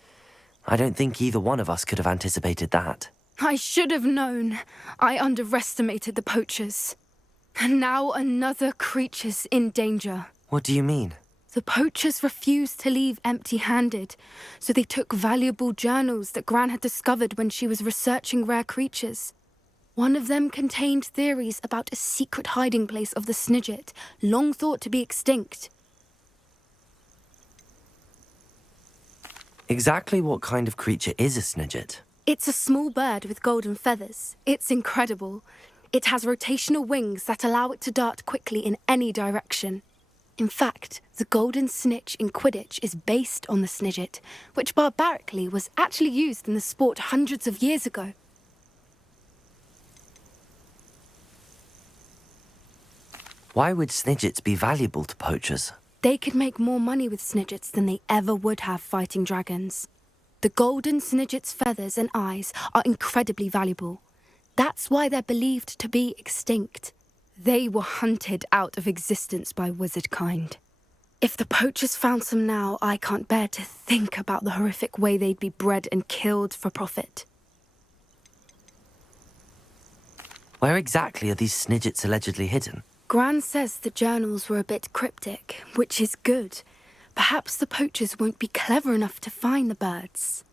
I don't think either one of us could have anticipated that. I should have known. I underestimated the poachers. And now another creature's in danger. What do you mean? The poachers refused to leave empty-handed, so they took valuable journals that Gran had discovered when she was researching rare creatures. One of them contained theories about a secret hiding place of the Snidget, long thought to be extinct. Exactly what kind of creature is a Snidget? It's a small bird with golden feathers. It's incredible. It has rotational wings that allow it to dart quickly in any direction. In fact, the golden snitch in Quidditch is based on the Snidget, which barbarically was actually used in the sport hundreds of years ago. Why would Snidgets be valuable to poachers? They could make more money with Snidgets than they ever would have fighting dragons. The golden Snidget's feathers and eyes are incredibly valuable. That's why they're believed to be extinct. They were hunted out of existence by wizard kind. If the poachers found some now, I can't bear to think about the horrific way they'd be bred and killed for profit. Where exactly are these Snidgets allegedly hidden? Gran says the journals were a bit cryptic, which is good. Perhaps the poachers won't be clever enough to find the birds.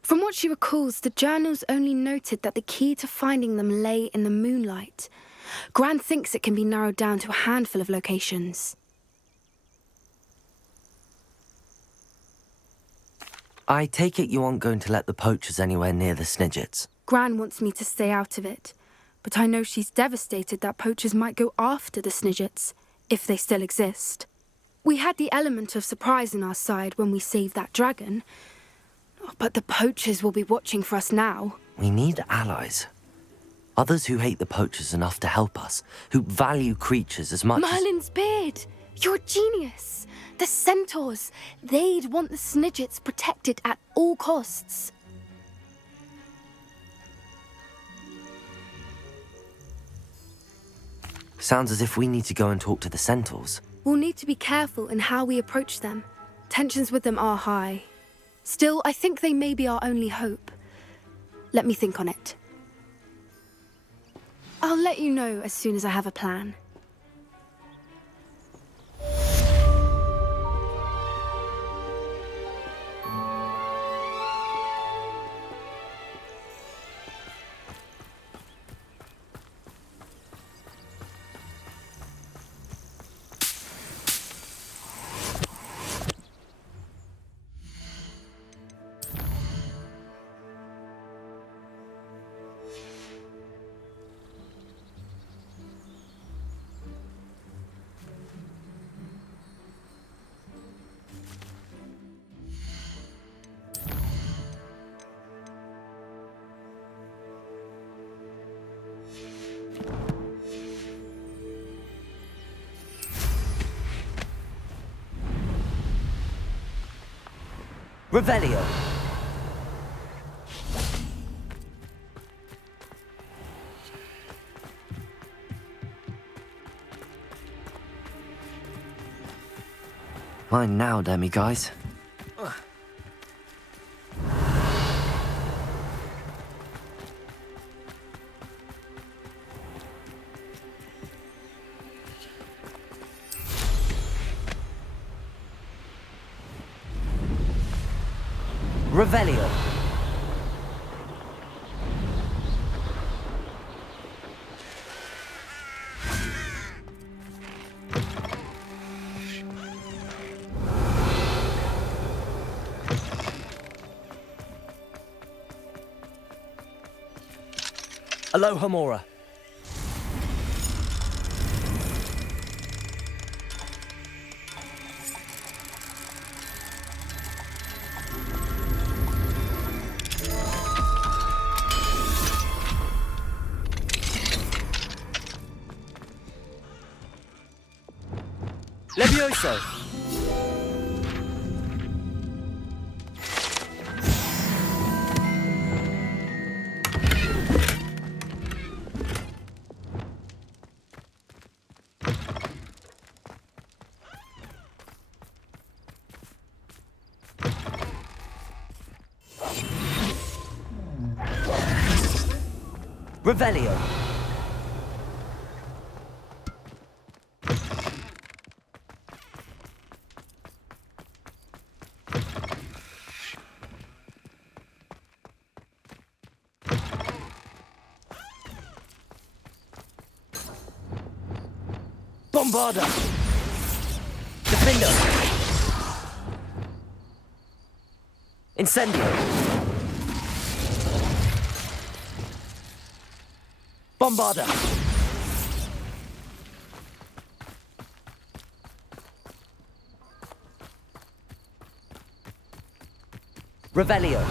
From what she recalls, the journals only noted that the key to finding them lay in the moonlight. Gran thinks it can be narrowed down to a handful of locations. I take it you aren't going to let the poachers anywhere near the Snidgets. Gran wants me to stay out of it, but I know she's devastated that poachers might go after the Snidgets, if they still exist. We had the element of surprise on our side when we saved that dragon, but the poachers will be watching for us now. We need allies. Others who hate the poachers enough to help us, who value creatures as much Merlin's beard! You're a genius! The centaurs! They'd want the Snidgets protected at all costs. Sounds as if we need to go and talk to the centaurs. We'll need to be careful in how we approach them. Tensions with them are high. Still, I think they may be our only hope. Let me think on it. I'll let you know as soon as I have a plan. Revelio. Mine now, Demi guys. Revelio. Aloha Mora. Levioso! Revelio. Bombarda. Defender. Incendio. Bombarda. Revelio.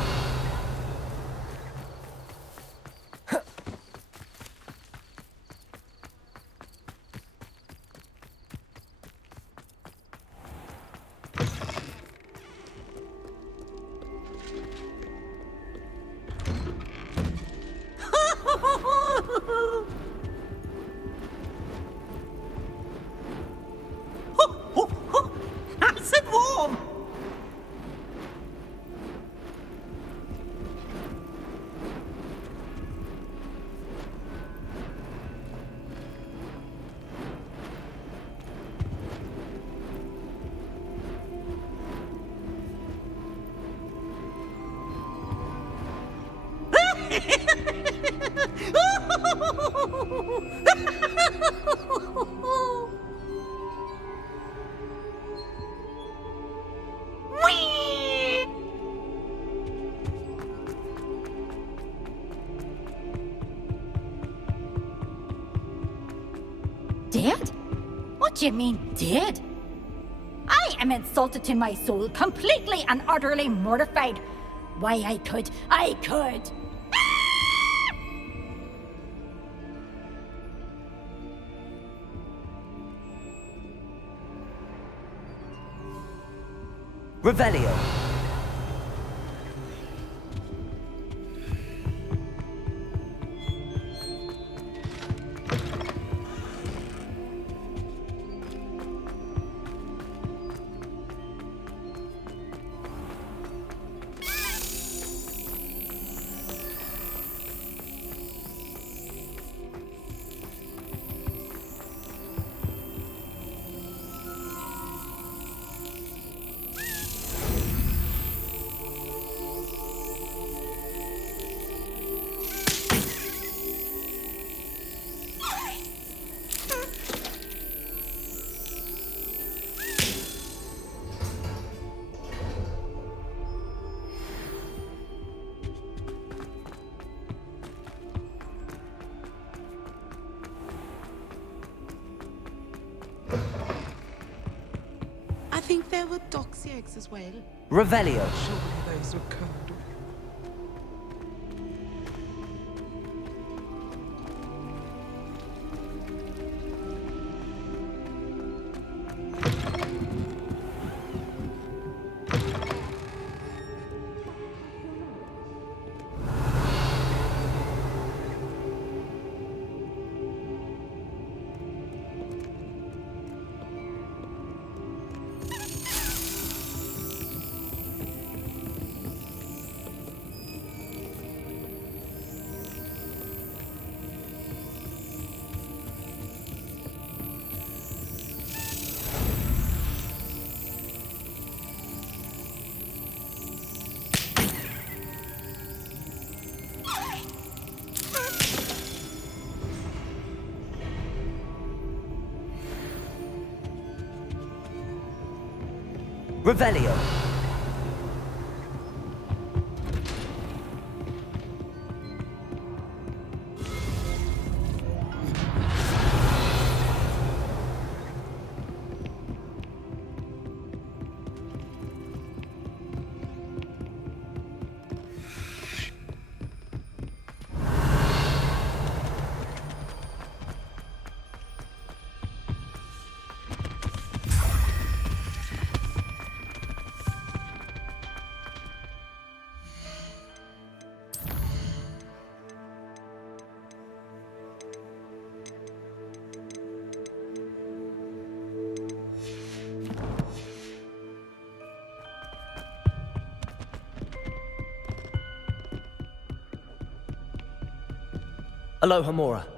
Acid warm! Dead? What do you mean, dead? I am insulted to my soul, completely and utterly mortified. Why, I could. Revelio. I think there were doxy eggs as well. Revelio. Surely those were curdled. Revelio. Aloha Mora.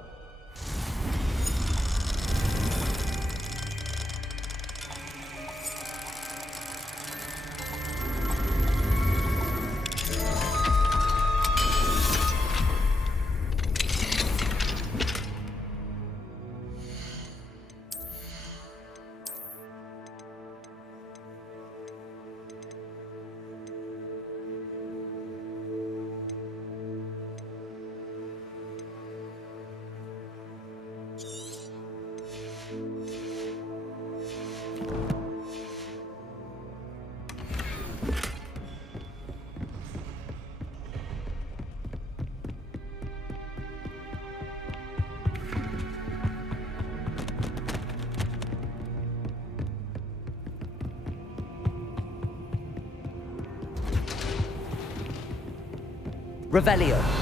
Revelio.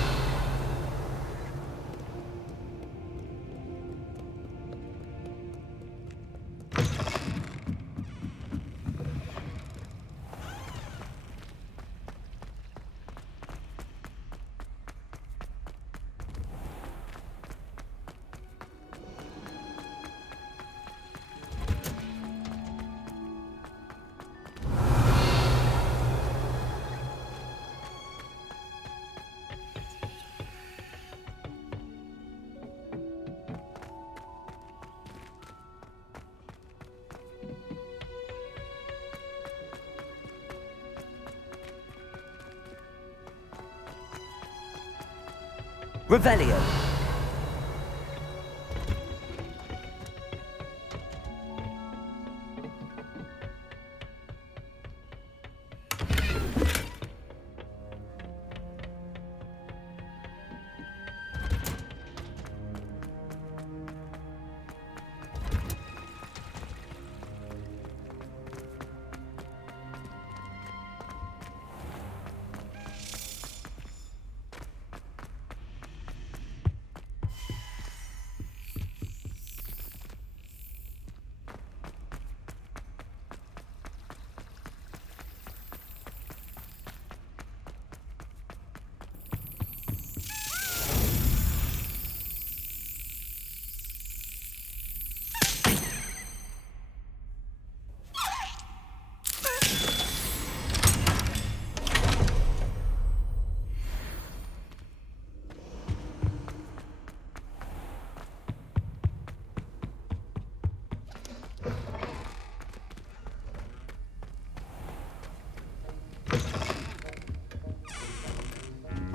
Revelio.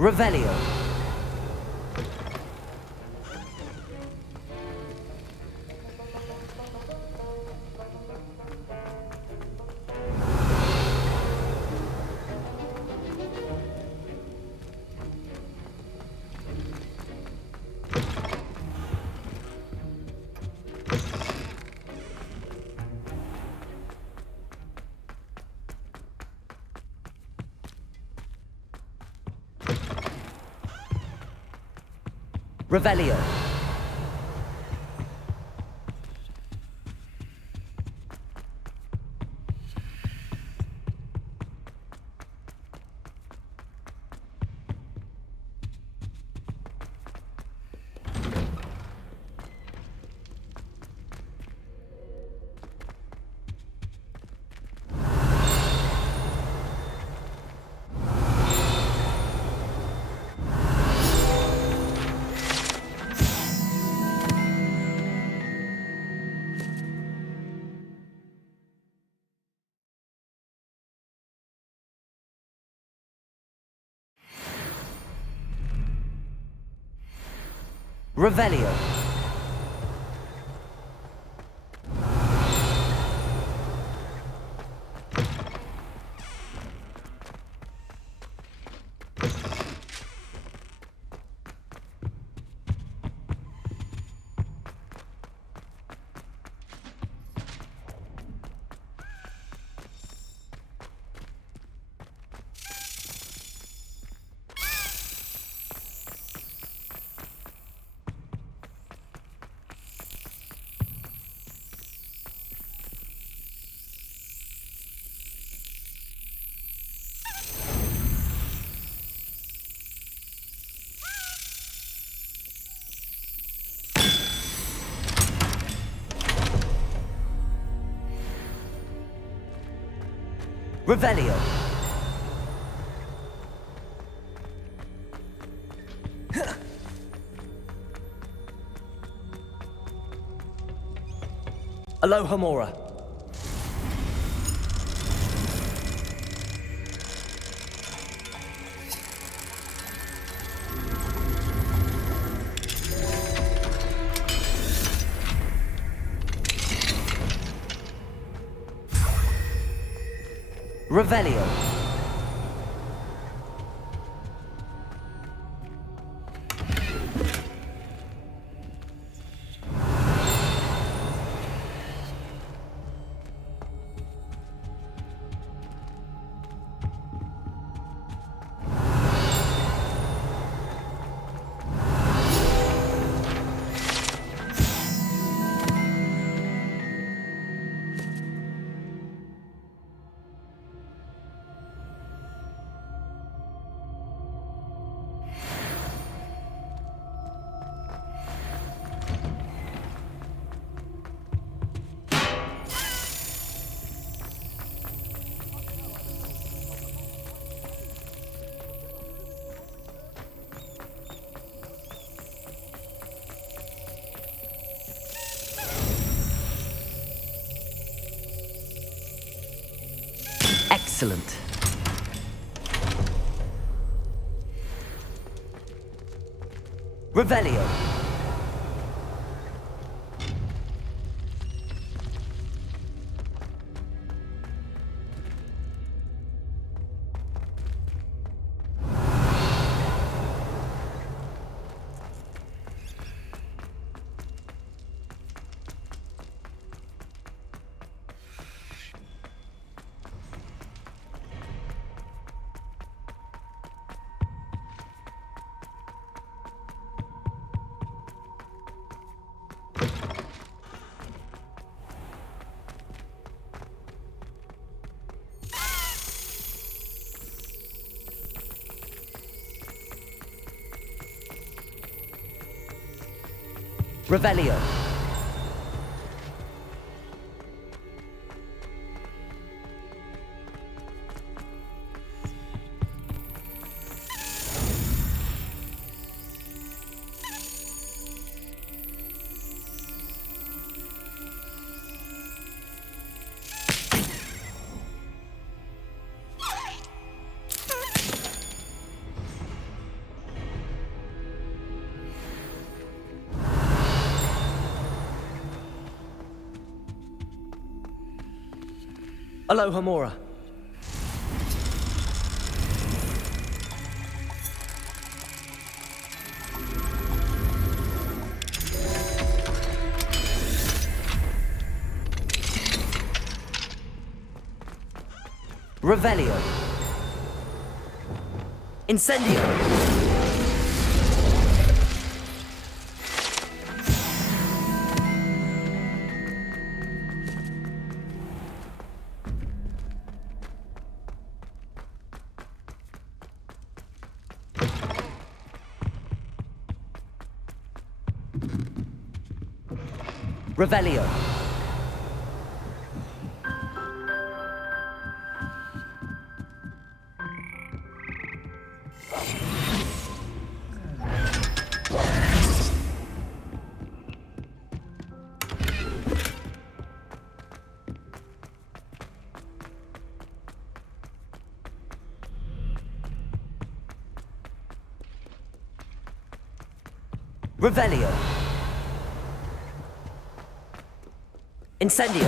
Revelio. Revelio. Revelio. Revelio. Alohomora. Revelio. Excellent. Revelio. Revelio. Alohomora. Revelio. Incendio. Revelio. Revelio. Incendio.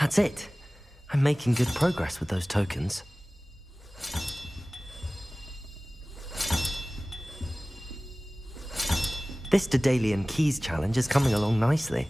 That's it. I'm making good progress with those tokens. This Daedalian Keys challenge is coming along nicely.